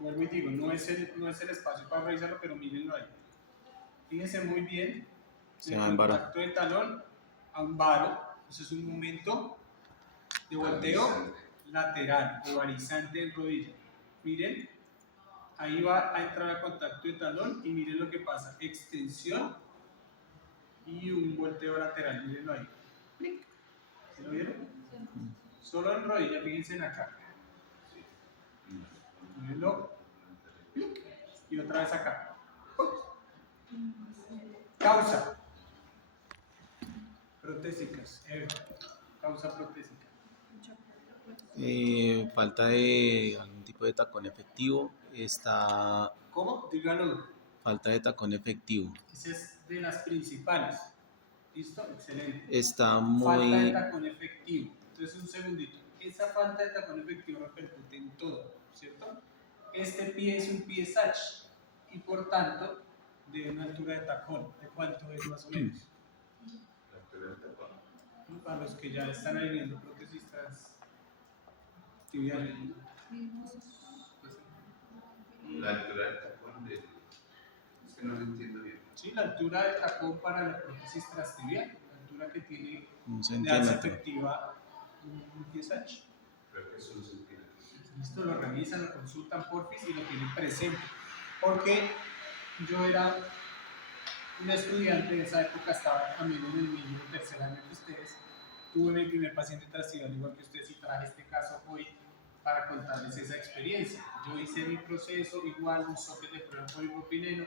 Vuelvo y digo, no es el espacio para revisarlo, pero mírenlo ahí. Fíjense muy bien. Se va en varo. Contacto de talón a un varo. Eso es un momento de volteo lateral o varizante en rodilla. Miren, ahí va a entrar a contacto de talón y miren lo que pasa. Extensión y un volteo lateral. Mírenlo ahí. ¿Se lo vieron? Solo en rodilla, fíjense en acá. Mírenlo. Y otra vez acá. Causa. Protésicas. Causa protésica. Falta de algún tipo de tacón efectivo. ¿Cómo? Dígalo. Falta de tacón efectivo. Esa es de las principales. ¿Listo? Excelente. Está Falta de muy... tacón efectivo. Entonces, un segundito. Esa falta de tacón efectivo repercute en todo, ¿cierto? Este pie es un pie sach y por tanto de una altura de tacón. ¿De cuánto es más o menos? La altura del tacón. Para los que ya están ahí viendo protesistas tibiales. La altura del tacón de. Es que no lo entiendo bien. Sí, la altura de tacón para la prótesis trastibial, la altura que tiene un de alza centímetro. efectiva un pie sach. Creo que es un centímetro. Listo, lo revisan, lo consultan porfis y lo tienen presente. Porque yo era un estudiante de esa época, estaba también en el mismo tercer año que ustedes. Tuve mi primer paciente trastibial igual que ustedes y traje este caso hoy para contarles esa experiencia. Yo hice mi proceso, igual un socket de prueba polipropileno,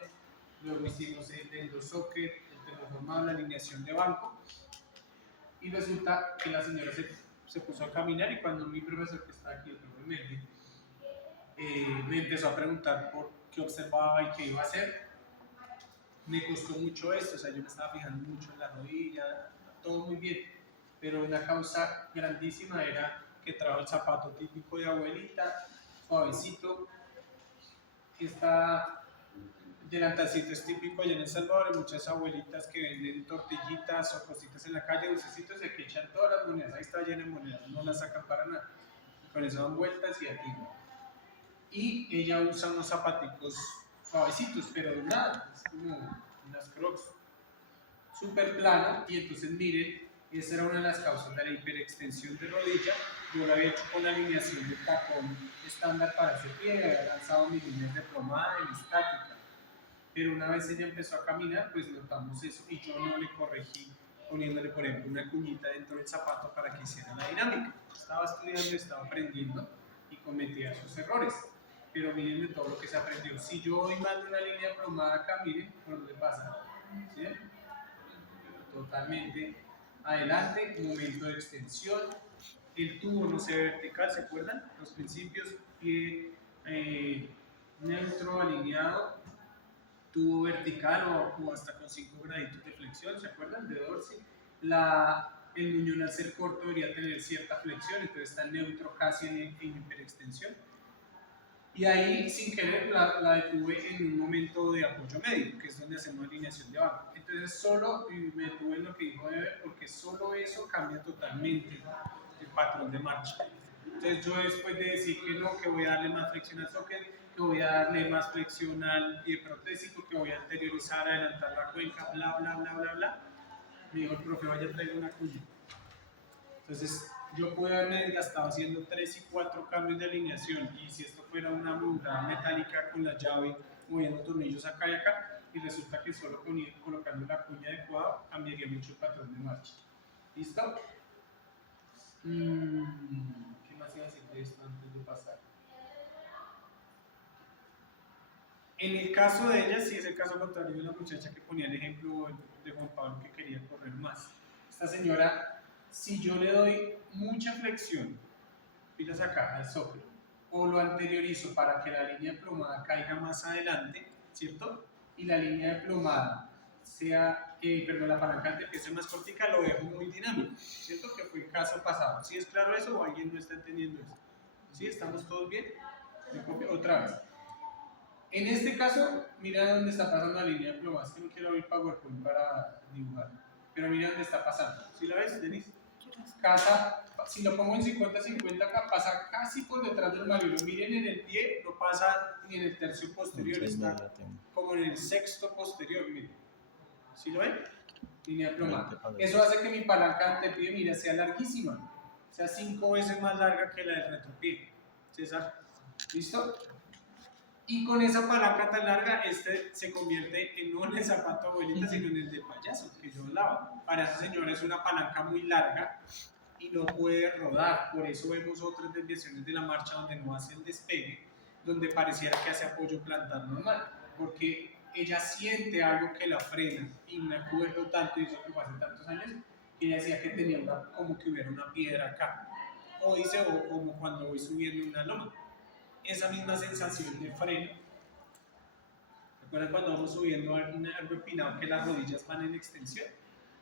luego hicimos el endosocket, el termoformado, la alineación de banco, y resulta que la señora se puso a caminar y cuando mi profesor que está aquí, el profe Melvin, me empezó a preguntar por qué observaba y qué iba a hacer, me costó mucho esto, o sea, yo me estaba fijando mucho en la rodilla, todo muy bien, pero una causa grandísima era que trajo el zapato típico de abuelita, suavecito, que está delantalcito es típico allá en El Salvador, hay muchas abuelitas que venden tortillitas o cositas en la calle, dulcecitos, y que echan todas las monedas, ahí está llena de monedas, no las sacan para nada, con eso dan vueltas y aquí. Y ella usa unos zapaticos suavecitos, pero de nada, es como unas crocs, súper plana, y entonces miren, esa era una de las causas de la hiperextensión de rodilla. Yo lo había hecho con la alineación de tacón estándar para ese pie, había lanzado mis líneas de plomada en estática, pero una vez ella empezó a caminar, pues notamos eso, y yo no le corregí poniéndole, por ejemplo, una cuñita dentro del zapato para que hiciera la dinámica. Estaba estudiando, estaba aprendiendo y cometía sus errores. Pero miren de todo lo que se aprendió. Si yo hoy mando una línea plomada acá, miren por dónde pasa. ¿Sí? Totalmente adelante, momento de extensión. El tubo no se ve vertical, ¿se acuerdan? Los principios, pie neutro, alineado, tubo vertical o hasta con 5 graditos de flexión, ¿se acuerdan? De dorsi. El muñón al ser corto debería tener cierta flexión, entonces está neutro casi en hiperextensión. Y ahí, sin querer, la detuve en un momento de apoyo medio, que es donde hacemos alineación de banco. Entonces, solo me detuve en lo que dijo Ever, porque solo eso cambia totalmente el patrón de marcha. Entonces, yo después de decir que no, que voy a darle más flexión al socket, que voy a darle más flexión al pie protésico, que voy a anteriorizar, adelantar la cuenca, bla, bla, bla, bla, bla, me dijo el profe, vaya, traigo una cuña. Entonces, yo pude haberme gastado haciendo 3 y 4 cambios de alineación, y si esto fuera una montada metálica con la llave, moviendo tornillos acá y acá, y resulta que solo colocando la cuña adecuada cambiaría mucho el patrón de marcha. ¿Listo? ¿Qué más iba a decir de esto antes de pasar? En el caso de ella, sí es el caso contrario de la muchacha que ponía el ejemplo de Juan Pablo que quería correr más. Esta señora, si yo le doy mucha flexión, pilas acá al zócalo, o lo anteriorizo para que la línea de plomada caiga más adelante, ¿cierto? Y la línea de plomada sea, la palanca de pie sea más cortica, lo dejo muy dinámico, ¿cierto? Que fue el caso pasado. ¿Sí es claro eso o alguien no está entendiendo eso? ¿Sí? ¿Estamos todos bien? ¿Me copio? Otra vez. En este caso, mira dónde está pasando la línea de plomada. Es que no quiero abrir PowerPoint para dibujar, pero mira dónde está pasando. ¿Sí la ves, Denise? Si lo pongo en 50-50 acá, pasa casi por detrás del malilo. Miren en el pie, no pasa ni en el tercio posterior, está como en el sexto posterior, miren. ¿Sí lo ven? Línea de plomada. Eso hace que mi palanca antepié, mira, sea larguísima. Sea 5 veces más larga que la del retropié. ¿César? ¿Listo? Y con esa palanca tan larga, este se convierte en no en el zapato abuelita, sino en el de payaso, que yo hablaba. Para esa señora es una palanca muy larga y no puede rodar. Por eso vemos otras desviaciones de la marcha donde no hace el despegue, donde pareciera que hace apoyo plantar normal, porque ella siente algo que la frena. Y me acuerdo tanto, y eso que fue hace tantos años, que ella decía que tenía como que hubiera una piedra acá. O dice, o como cuando voy subiendo una loma. Esa misma sensación de freno. ¿Recuerdan cuando vamos subiendo un árbol empinado que las rodillas van en extensión?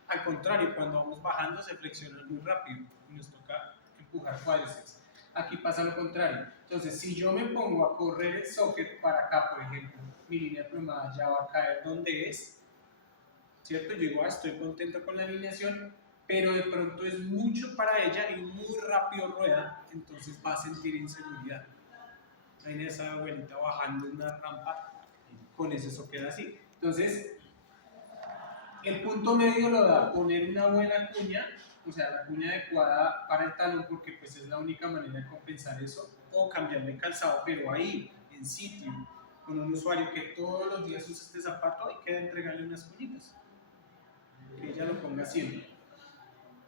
Al contrario, cuando vamos bajando se flexionan muy rápido y nos toca empujar cuádriceps. Aquí pasa lo contrario. Entonces, si yo me pongo a correr el socket para acá, por ejemplo, mi línea de plomada ya va a caer donde es, ¿cierto? Yo digo, estoy contento con la alineación, pero de pronto es mucho para ella y muy rápido rueda, entonces va a sentir inseguridad. Ahí esa abuelita bajando una rampa, con eso queda así. Entonces, el punto medio lo da poner una buena cuña, o sea, la cuña adecuada para el talón, porque pues es la única manera de compensar eso, o cambiarle calzado, pero ahí, en sitio, con un usuario que todos los días usa este zapato, hay que entregarle unas cuñitas, que ella lo ponga siempre.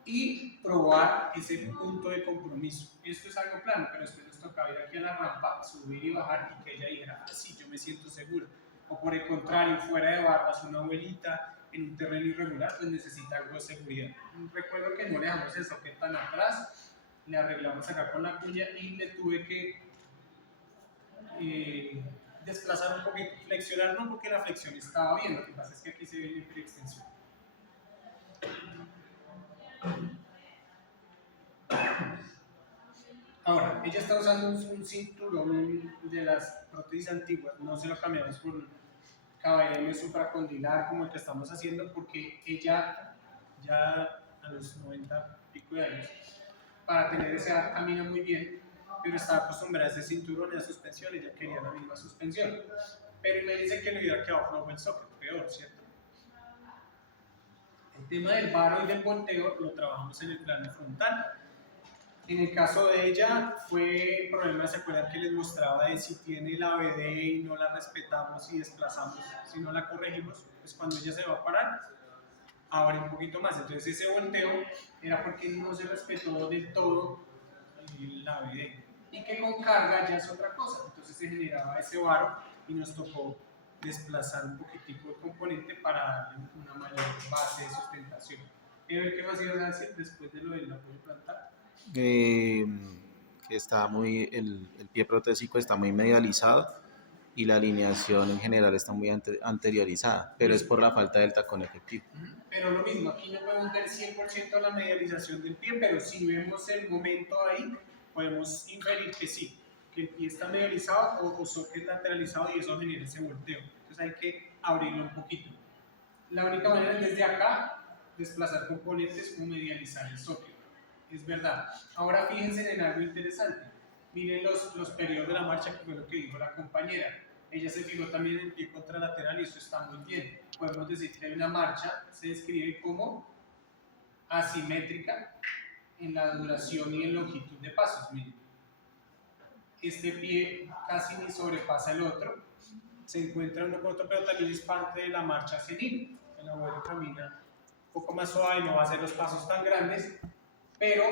y probar ese punto de compromiso. Esto es algo plano, pero después nos tocaba ir aquí a la rampa, subir y bajar y que ella dijera, ah, sí, yo me siento segura. O por el contrario, fuera de barras, una abuelita en un terreno irregular, pues necesita algo de seguridad. Recuerdo que no le dejamos el socket tan atrás, le arreglamos acá con la cuña y le tuve que desplazar un poquito, flexionar no porque la flexión estaba bien, lo que pasa es que aquí se ve la hiperextensión. Ahora, ella está usando un cinturón de las prótesis antiguas, no se lo cambiamos por un KBM supracondilar como el que estamos haciendo porque ella ya a los 90 y pico de años, para tener esa edad camina muy bien, pero estaba acostumbrada a ese cinturón y a suspensión y ella quería la misma suspensión. Pero me dice que le hubiera quedado flojo el socket, peor, ¿cierto? El tema del varo y del volteo lo trabajamos en el plano frontal. En el caso de ella fue el problema, ¿se acuerdan que les mostraba de si tiene la BD y no la respetamos y desplazamos, si no la corregimos, pues cuando ella se va a parar, abre un poquito más. Entonces ese volteo era porque no se respetó del todo la BD. Y que con carga ya es otra cosa. Entonces se generaba ese varo y nos tocó desplazar un poquitico el componente para darle una mayor base de sustentación. ¿Qué más ibas a decir después de lo del apoyo plantar? Que está muy, el pie protésico está muy medializado y la alineación en general está muy anteriorizada, pero es por la falta del tacón efectivo. Pero lo mismo, aquí no podemos ver 100% la medialización del pie, pero si vemos el momento ahí, podemos inferir que sí, que el pie está medializado o socket lateralizado y eso genera ese volteo. Entonces hay que abrirlo un poquito. La única manera es desde acá desplazar componentes o medializar el socket. Es verdad. Ahora fíjense en algo interesante. Miren los periodos de la marcha, que fue lo que dijo la compañera. Ella se fijó también en el pie contralateral y eso está muy bien. Podemos decir que hay una marcha, se describe como asimétrica en la duración y en longitud de pasos. Miren, este pie casi ni sobrepasa el otro, se encuentra uno con otro, pero también es parte de la marcha senil. El abuelo camina un poco más suave, no va a hacer los pasos tan grandes, pero,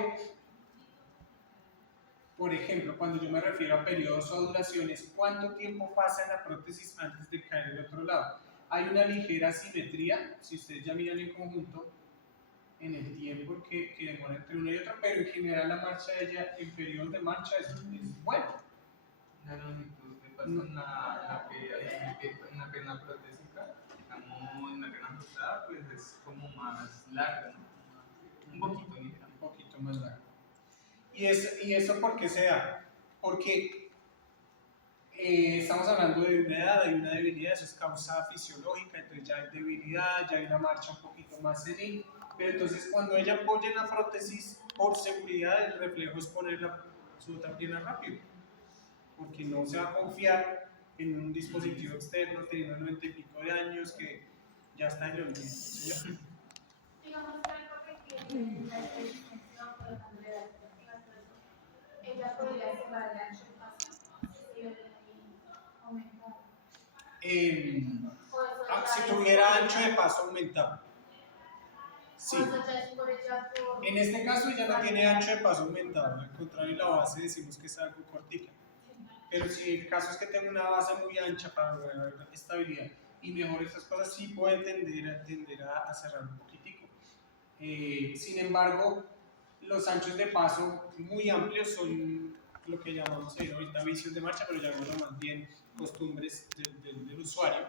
por ejemplo, cuando yo me refiero a periodos o duraciones, ¿cuánto tiempo pasa en la prótesis antes de caer del otro lado? Hay una ligera asimetría, si ustedes ya miran en conjunto, en el tiempo que demora entre uno y otro, pero en general la marcha de ella, en periodos de marcha, es buena. La longitud de paso en la pierna protésica, digamos, en la pierna ajustada, pues es como más larga, ¿no? Un poquito, ligeramente. Un poquito más largo. ¿Y eso por qué se da? Porque estamos hablando de una edad, hay una debilidad, eso es causa fisiológica, entonces ya hay debilidad, ya hay una marcha un poquito más senil, pero entonces cuando ella apoya en la prótesis, por seguridad, el reflejo es poner su otra pierna rápido, porque no se va a confiar en un dispositivo externo teniendo 90 y pico de años que ya está en el olvido. Digamos que algo que tiene la extensión, por ejemplo, de las perspectivas, ella podría cerrar el ancho de paso y aumentar. Si tuviera ancho de paso aumentado. Sí. En este caso ya no tiene ancho de paso aumentado, al contrario la base decimos que es algo cortica. Pero si el caso es que tengo una base muy ancha para lograr estabilidad y mejor estas cosas, sí puede tender a cerrar un poquitico. Sin embargo, los anchos de paso muy amplios son lo que llamamos ahorita vicios de marcha, pero llamémoslo más bien costumbres del usuario,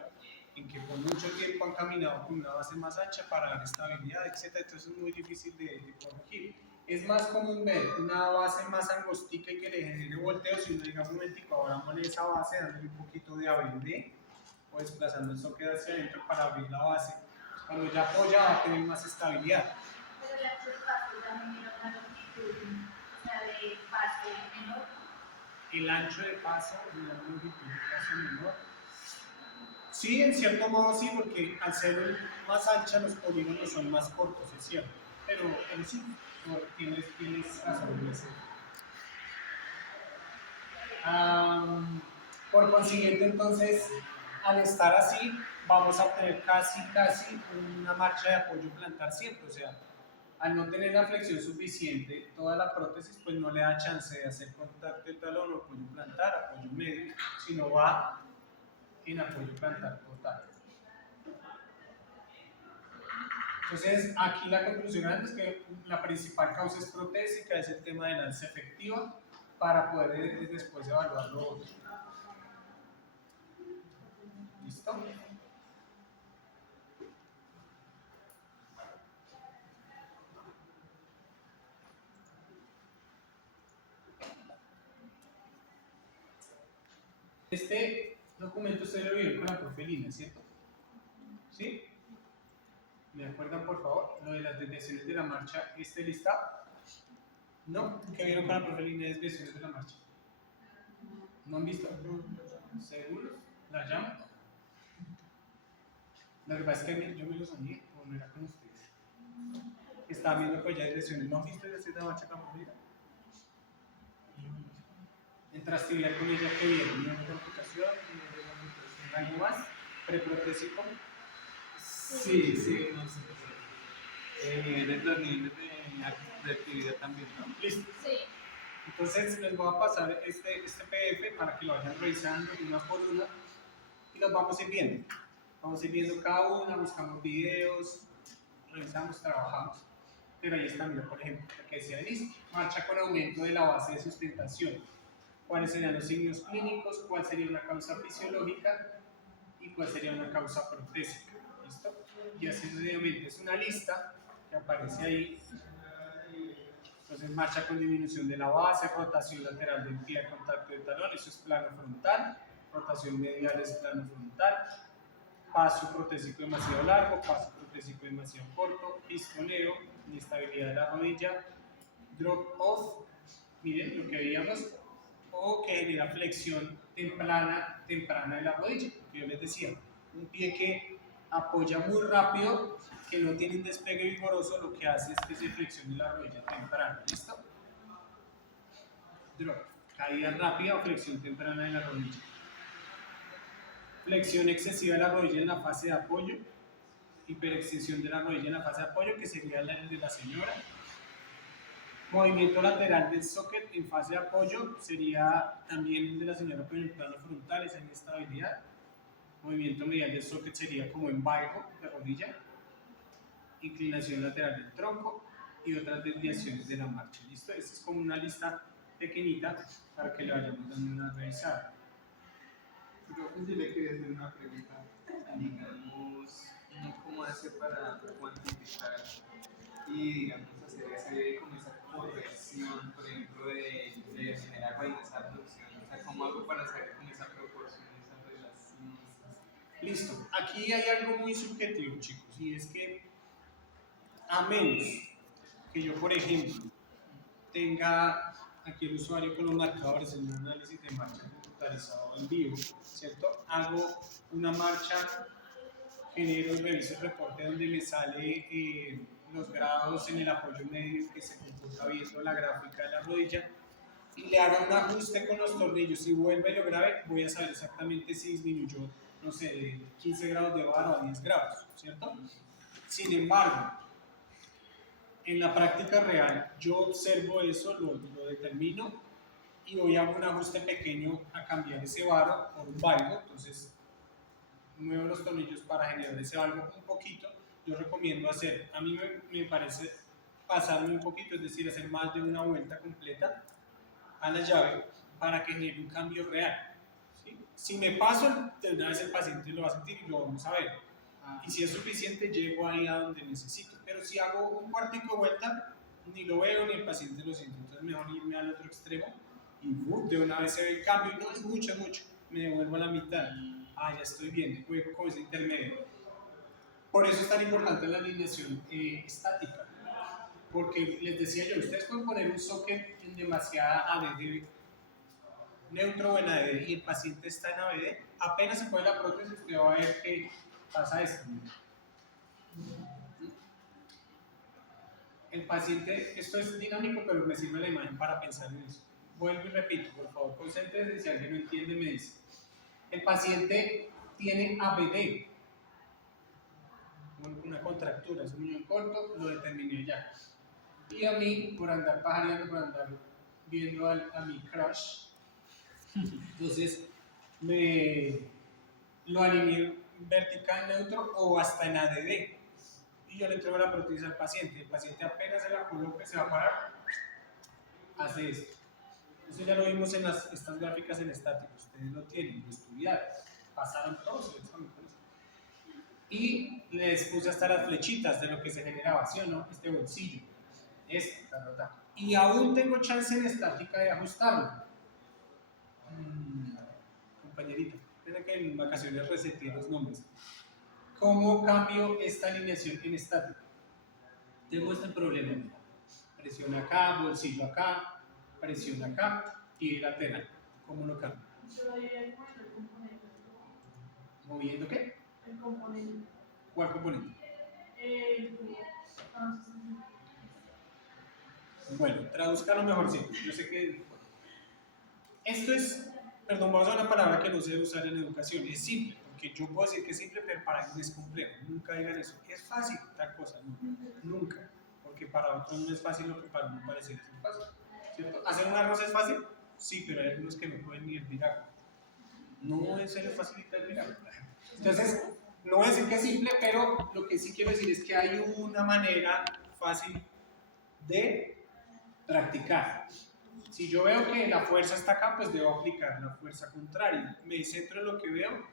en que por mucho tiempo han caminado con una base más ancha para dar estabilidad, etc. Entonces es muy difícil de corregir. Es más común ver una base más angostica y que le genere volteos si uno diga un momentico, abrámosle esa base, dándole un poquito de ABD o desplazando el socket hacia adentro para abrir la base. Cuando ya apoya va a tener más estabilidad. Pero el ancho de paso también era una longitud, o sea, de paso menor. El ancho de paso y la longitud de paso menor. Sí, en cierto modo sí, porque al ser más ancha los polígonos son más cortos, es cierto. Pero sí, tienes razón. Por consiguiente, entonces, al estar así, vamos a tener casi una marcha de apoyo plantar siempre. O sea, al no tener la flexión suficiente, toda la prótesis pues no le da chance de hacer contacto de talón o apoyo plantar, apoyo medio, sino va en apoyo plantar total. Entonces, aquí la conclusión es que la principal causa es protésica, es el tema de la alza efectiva, para poder después evaluar lo otro. ¿Listo? Este documento usted lo vio con la profe Lina, ¿cierto? ¿Sí? ¿Me acuerdan, por favor? Lo de las desviaciones de la marcha, ¿este listado? ¿No? ¿Qué vieron con la profe Lina de desviaciones de la marcha? ¿No han visto? ¿Seguros? ¿La llamo? Lo que pasa es que yo me lo soñé, o no era con ustedes. Estaba viendo que ya hay desviaciones. ¿No han visto desviaciones de la marcha con la profe Lina? ¿Entraste a estudiar con ella qué vieron? ¿Vieron complicación? ¿Algo más? ¿Preprotésico? Sí, sí, no sé. Los niveles de actividad también, ¿no? Listo. Sí. Entonces les voy a pasar este PDF para que lo vayan revisando una por una y los vamos a ir viendo. Vamos a ir viendo cada una, buscamos videos, revisamos, trabajamos. Pero ahí está, mira, por ejemplo, lo que decía Denise, marcha con aumento de la base de sustentación. ¿Cuáles serían los signos clínicos? ¿Cuál sería una causa fisiológica? ¿Y cuál sería una causa protésica? ¿Listo? Y así sucesivamente. Es una lista que aparece ahí. Entonces, marcha con disminución de la base, rotación lateral del pie a contacto de talón, eso es plano frontal. Rotación medial es plano frontal. Paso protésico demasiado largo, paso protésico demasiado corto, pistoneo, inestabilidad de la rodilla, drop off, miren lo que veíamos, o que genera flexión temprana de la rodilla, que yo les decía, un pie que apoya muy rápido, que no tiene un despegue vigoroso, lo que hace es que se flexione la rodilla temprana, ¿listo? Drop, caída rápida o flexión temprana de la rodilla. Flexión excesiva de la rodilla en la fase de apoyo, hiperextensión de la rodilla en la fase de apoyo, que sería la de la señora. Movimiento lateral del socket en fase de apoyo sería también el de la señora, pero en el plano frontal, esa inestabilidad. Movimiento medial del socket sería como en valgo de rodilla. Inclinación lateral del tronco y otras desviaciones de la marcha. ¿Listo? Esta es como una lista pequeñita para que le vayamos dando una revisada. Yo pues, sí le quería hacer una pregunta. Digamos, ¿uno cómo hace para cuantificar y, digamos, hacer como esa corrección, por ejemplo, de generar esa abducción? O sea, ¿cómo hago para saber con esa proporción, esa relación? Listo. Aquí hay algo muy subjetivo, chicos, y es que a menos que yo, por ejemplo, tenga aquí el usuario con los marcadores en un análisis de marcha computarizado en vivo, ¿cierto? Hago una marcha, genero y reviso el reporte donde me sale los grados en el apoyo medio que se computa viendo la gráfica de la rodilla y le haga un ajuste con los tornillos. Si vuelve y lo grabe, voy a saber exactamente si disminuyó, no sé, de 15 grados de barra a 10 grados, ¿cierto? Sin embargo, en la práctica real, yo observo eso, lo determino y voy a un ajuste pequeño a cambiar ese varo por un valgo. Entonces, muevo los tornillos para generar ese valgo un poquito. Yo recomiendo hacer, a mí me parece pasarme un poquito, es decir, hacer más de una vuelta completa a la llave para que genere un cambio real. ¿Sí? Si me paso, de una vez el paciente lo va a sentir y lo vamos a ver. Y si es suficiente, llego ahí a donde necesito. Pero si hago un cuartico de vuelta, ni lo veo ni el paciente lo siente. Entonces, mejor irme al otro extremo y de una vez se ve el cambio. Y no es mucho, me devuelvo a la mitad. Ya estoy bien, juego con ese intermedio. Por eso es tan importante la alineación estática. Porque les decía yo, ustedes pueden poner un socket en demasiada ABD, neutro o en ABD, y el paciente está en ABD, apenas se pone la prótesis, usted va a ver que pasa esto. El paciente, esto es dinámico, pero me sirve la imagen para pensar en eso. Vuelvo y repito, por favor, concéntrese, si alguien no entiende me dice. El paciente tiene ABD, una contractura, es un muñón corto, lo determiné ya. Y a mí, por andar pajareando, por andar viendo a mi crush, entonces lo alineé vertical, neutro o hasta en ADD. Y yo le entrego la prótesis al paciente. El paciente apenas se la coloque, se va a parar, hace esto. Eso ya lo vimos en estas gráficas en estático. Ustedes lo tienen, lo estudiaron, pasaron todos el examen con eso. Y les puse hasta las flechitas de lo que se generaba, ¿sí o no? Este bolsillo, y aún tengo chance en estática de ajustarlo. Compañerito, desde que en vacaciones reseteé los nombres. ¿Cómo cambio esta alineación en estática? Tengo este problema, mira. Presión acá, bolsillo acá, presión acá, pie lateral. ¿Cómo lo cambio? Yo diría el componente. ¿Moviendo qué? El componente. ¿Cuál componente? Bueno, traduzcalo mejorcito. Yo sé que esto es, perdón, vamos a una palabra que no se debe usar en educación. Es simple, porque yo puedo decir que es simple, pero para mí es complejo. Nunca digan eso. Es fácil tal cosa, nunca. Porque para otros no es fácil lo que para mí parece ser fácil. ¿Cierto? ¿Hacer un arroz es fácil? Sí, pero hay algunos que no pueden ni hervir agua. No en serio facilita hervir agua. Entonces, no voy a decir que es simple, pero lo que sí quiero decir es que hay una manera fácil de practicar. Si yo veo que la fuerza está acá, pues debo aplicar la fuerza contraria. Me centro en lo que veo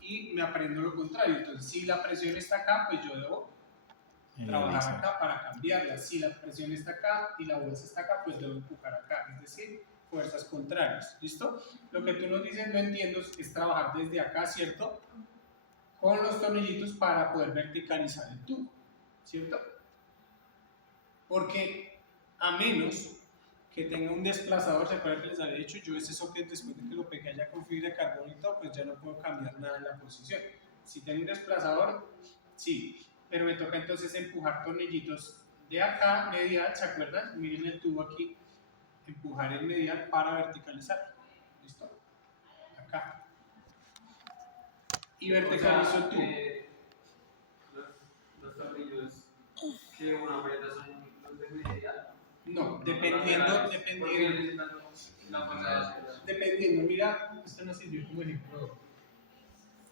y me aprendo lo contrario. Entonces, si la presión está acá, pues yo debo trabajar acá para cambiarla. Si la presión está acá y la bolsa está acá, pues debo empujar acá. Es decir, fuerzas contrarias. ¿Listo? Lo que tú nos dices, no entiendo, es trabajar desde acá, ¿cierto? Con los tornillitos para poder verticalizar el tubo, ¿cierto? Porque a menos que tenga un desplazador, ¿se acuerdan que les había dicho? Yo ese socket, después de que lo pegué allá con fibra de carbono y todo, pues ya no puedo cambiar nada en la posición. Si tengo un desplazador, sí, pero me toca entonces empujar tornillitos de acá, medial, ¿se acuerdan? Miren el tubo aquí, empujar el medial para verticalizar. ¿Listo? Acá. Y verticalizo el tubo. Los tornillos que uno aprieta son los de medial. No, dependiendo, mira, esto no sirvió como ejemplo.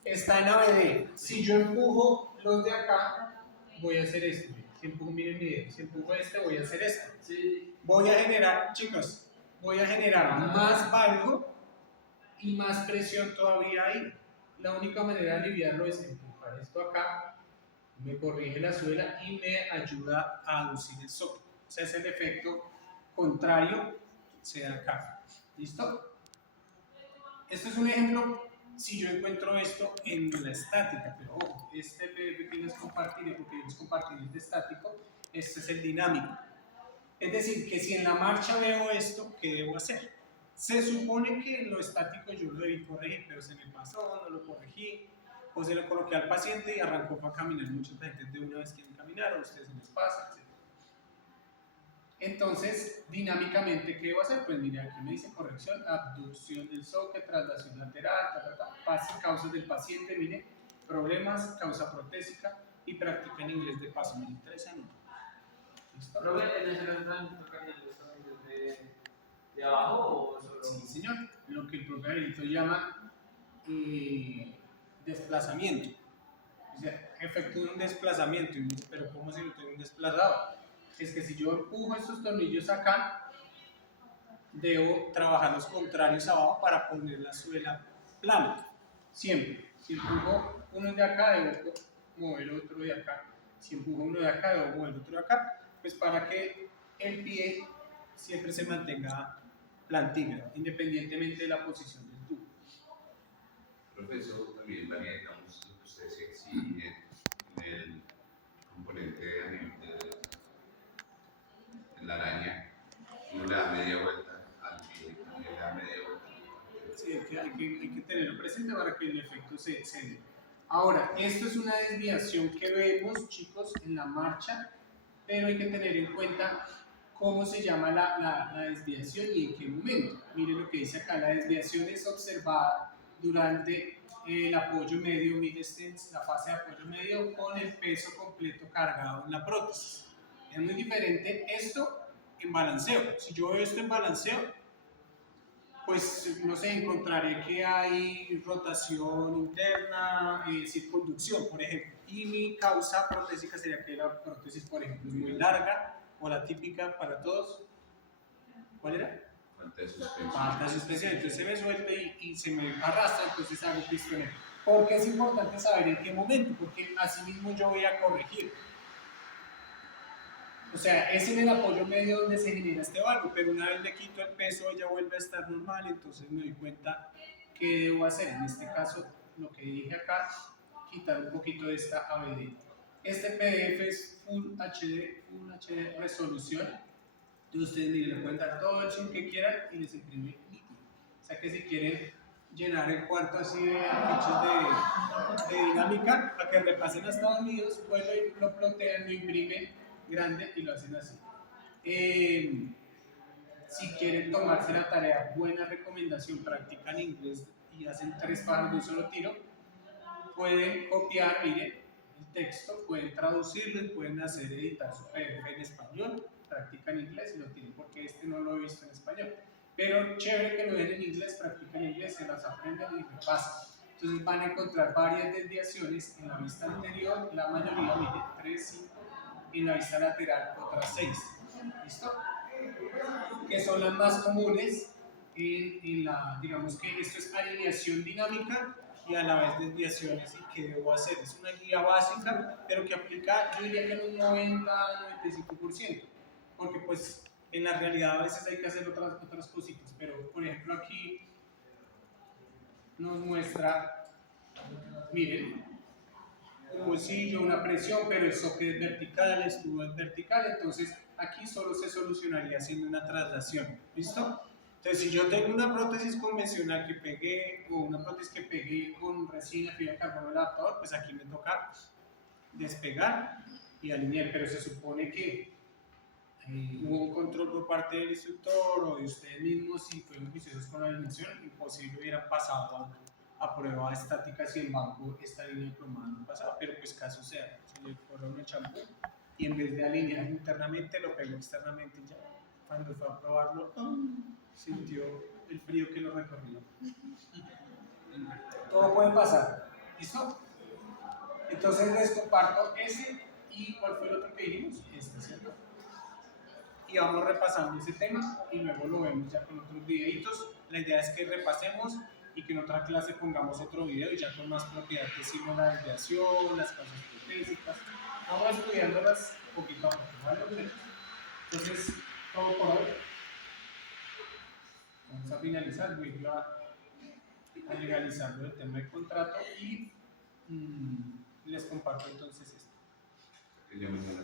Está en ABD. Si yo empujo los de acá, voy a hacer esto. Si empujo, miren mi dedo, si empujo este, voy a hacer esto. Sí. Voy a generar, chicos, voy a generar más valgo y más presión todavía ahí. La única manera de aliviarlo es empujar esto acá, me corrige la suela y me ayuda a aducir el socket. O sea, es el efecto contrario, se da acá. ¿Listo? Esto es un ejemplo si yo encuentro esto en la estática, pero ojo, este PDF que les compartiré, porque yo les compartiré el de estático, este es el dinámico. Es decir, que si en la marcha veo esto, ¿qué debo hacer? Se supone que en lo estático yo lo debí corregir, pero se me pasó, no lo corregí, o se lo coloqué al paciente y arrancó para caminar. Mucha gente de una vez quieren caminar, o a ustedes se les pasa, etc. Entonces, dinámicamente, ¿qué debo hacer? Pues mire, aquí me dice corrección, abducción del socket, traslación lateral, causas del paciente, mire, problemas, causa protésica y práctica en inglés de paso, mire, 3 años. ¿Listo? ¿Profe, en ese plan tocarían los tornillos de abajo o solo? Sí, señor, lo que el profe Adelito llama desplazamiento. O sea, efectúa un desplazamiento, pero ¿cómo si no tengo un desplazador? Es que si yo empujo estos tornillos acá, debo trabajar los contrarios abajo para poner la suela plana. Siempre. Si empujo uno de acá, debo mover otro de acá. Si empujo uno de acá, debo mover otro de acá. Pues para que el pie siempre se mantenga plantígrado, independientemente de la posición del tubo. Profesor, también varía, digamos, lo que usted decía, que si en el componente a nivel de la araña, uno le da media vuelta al pie, también le da media vuelta. Sí, hay que tenerlo presente para que el efecto se dé. Ahora, esto es una desviación que vemos, chicos, en la marcha, pero hay que tener en cuenta cómo se llama la desviación y en qué momento. Miren lo que dice acá, la desviación es observada durante el apoyo medio, mid-stance, la fase de apoyo medio con el peso completo cargado en la prótesis. Es muy diferente esto en balanceo. Si yo veo esto en balanceo, pues no sé, encontraré que hay rotación interna, circunducción, por ejemplo. Y mi causa protésica sería que la prótesis, por ejemplo, es muy larga, o la típica para todos. ¿Cuál era? Falta de suspensión. Falta de suspensión, entonces se me suelta y se me arrastra, entonces hago pistoneo. ¿Por qué es importante saber en qué momento? Porque así mismo yo voy a corregir. O sea, es en el apoyo medio donde se genera este valgo, pero una vez le quito el peso ella vuelve a estar normal, entonces me doy cuenta qué debo hacer. En este caso, lo que dije acá, quitar un poquito de esta ABD. Este PDF es Full HD resolución. Entonces ustedes miren, le pueden dar todo el zoom que quieran y les imprime líquido. O sea que si quieren llenar el cuarto así de fichas de dinámica, para que repasen a Estados Unidos, vuelven, lo plotean, lo imprimen grande y lo hacen así. Si quieren tomarse la tarea, buena recomendación, practican inglés y hacen 3 pájaros de un solo tiro, pueden copiar, miren, el texto, pueden traducirlo y pueden hacer editar su PDF en español, practican inglés y lo tienen, porque este no lo he visto en español. Pero chévere que lo den en inglés, practican inglés, se las aprenden y repasan. Entonces van a encontrar varias desviaciones en la vista anterior, la mayoría, miren, 3, 5, y en la vista lateral otras 6. ¿Listo? Que son las más comunes en la, digamos que esto es alineación dinámica y a la vez desviaciones y qué debo hacer. Es una guía básica, pero que aplica, yo diría que en un 90-95%, porque pues en la realidad a veces hay que hacer otras cositas, pero por ejemplo aquí nos muestra, miren, un bolsillo, una presión, pero el socket es vertical, el estuvo es vertical, entonces aquí solo se solucionaría haciendo una traslación, ¿listo? Entonces si yo tengo una prótesis convencional que pegué, o una prótesis que pegué con resina, fibra de carbono, el adaptador, pues aquí me toca despegar y alinear, pero se supone que hubo un control por parte del instructor o de ustedes mismos si fueron juiciosos con la alineación, imposible hubieran pasado a prueba estática si el banco esta línea de cromada no pasaba, pero pues caso sea, se le fueron el champú y en vez de alinear internamente lo pegó externamente y ya cuando fue a probarlo sintió el frío que lo recorrió. Todo puede pasar, ¿listo? Entonces les comparto ese y ¿cuál fue el otro que dijimos? Este, ¿cierto? Y vamos repasando ese tema y luego lo vemos ya con otros videitos. La idea es que repasemos y que en otra clase pongamos otro video y ya con más propiedad que hicimos la desviación, las causas protésicas. Vamos estudiándolas poquito a poco, ¿vale? Entonces, todo por hoy. Vamos a finalizar, voy a legalizarlo el tema del contrato y les comparto entonces esto.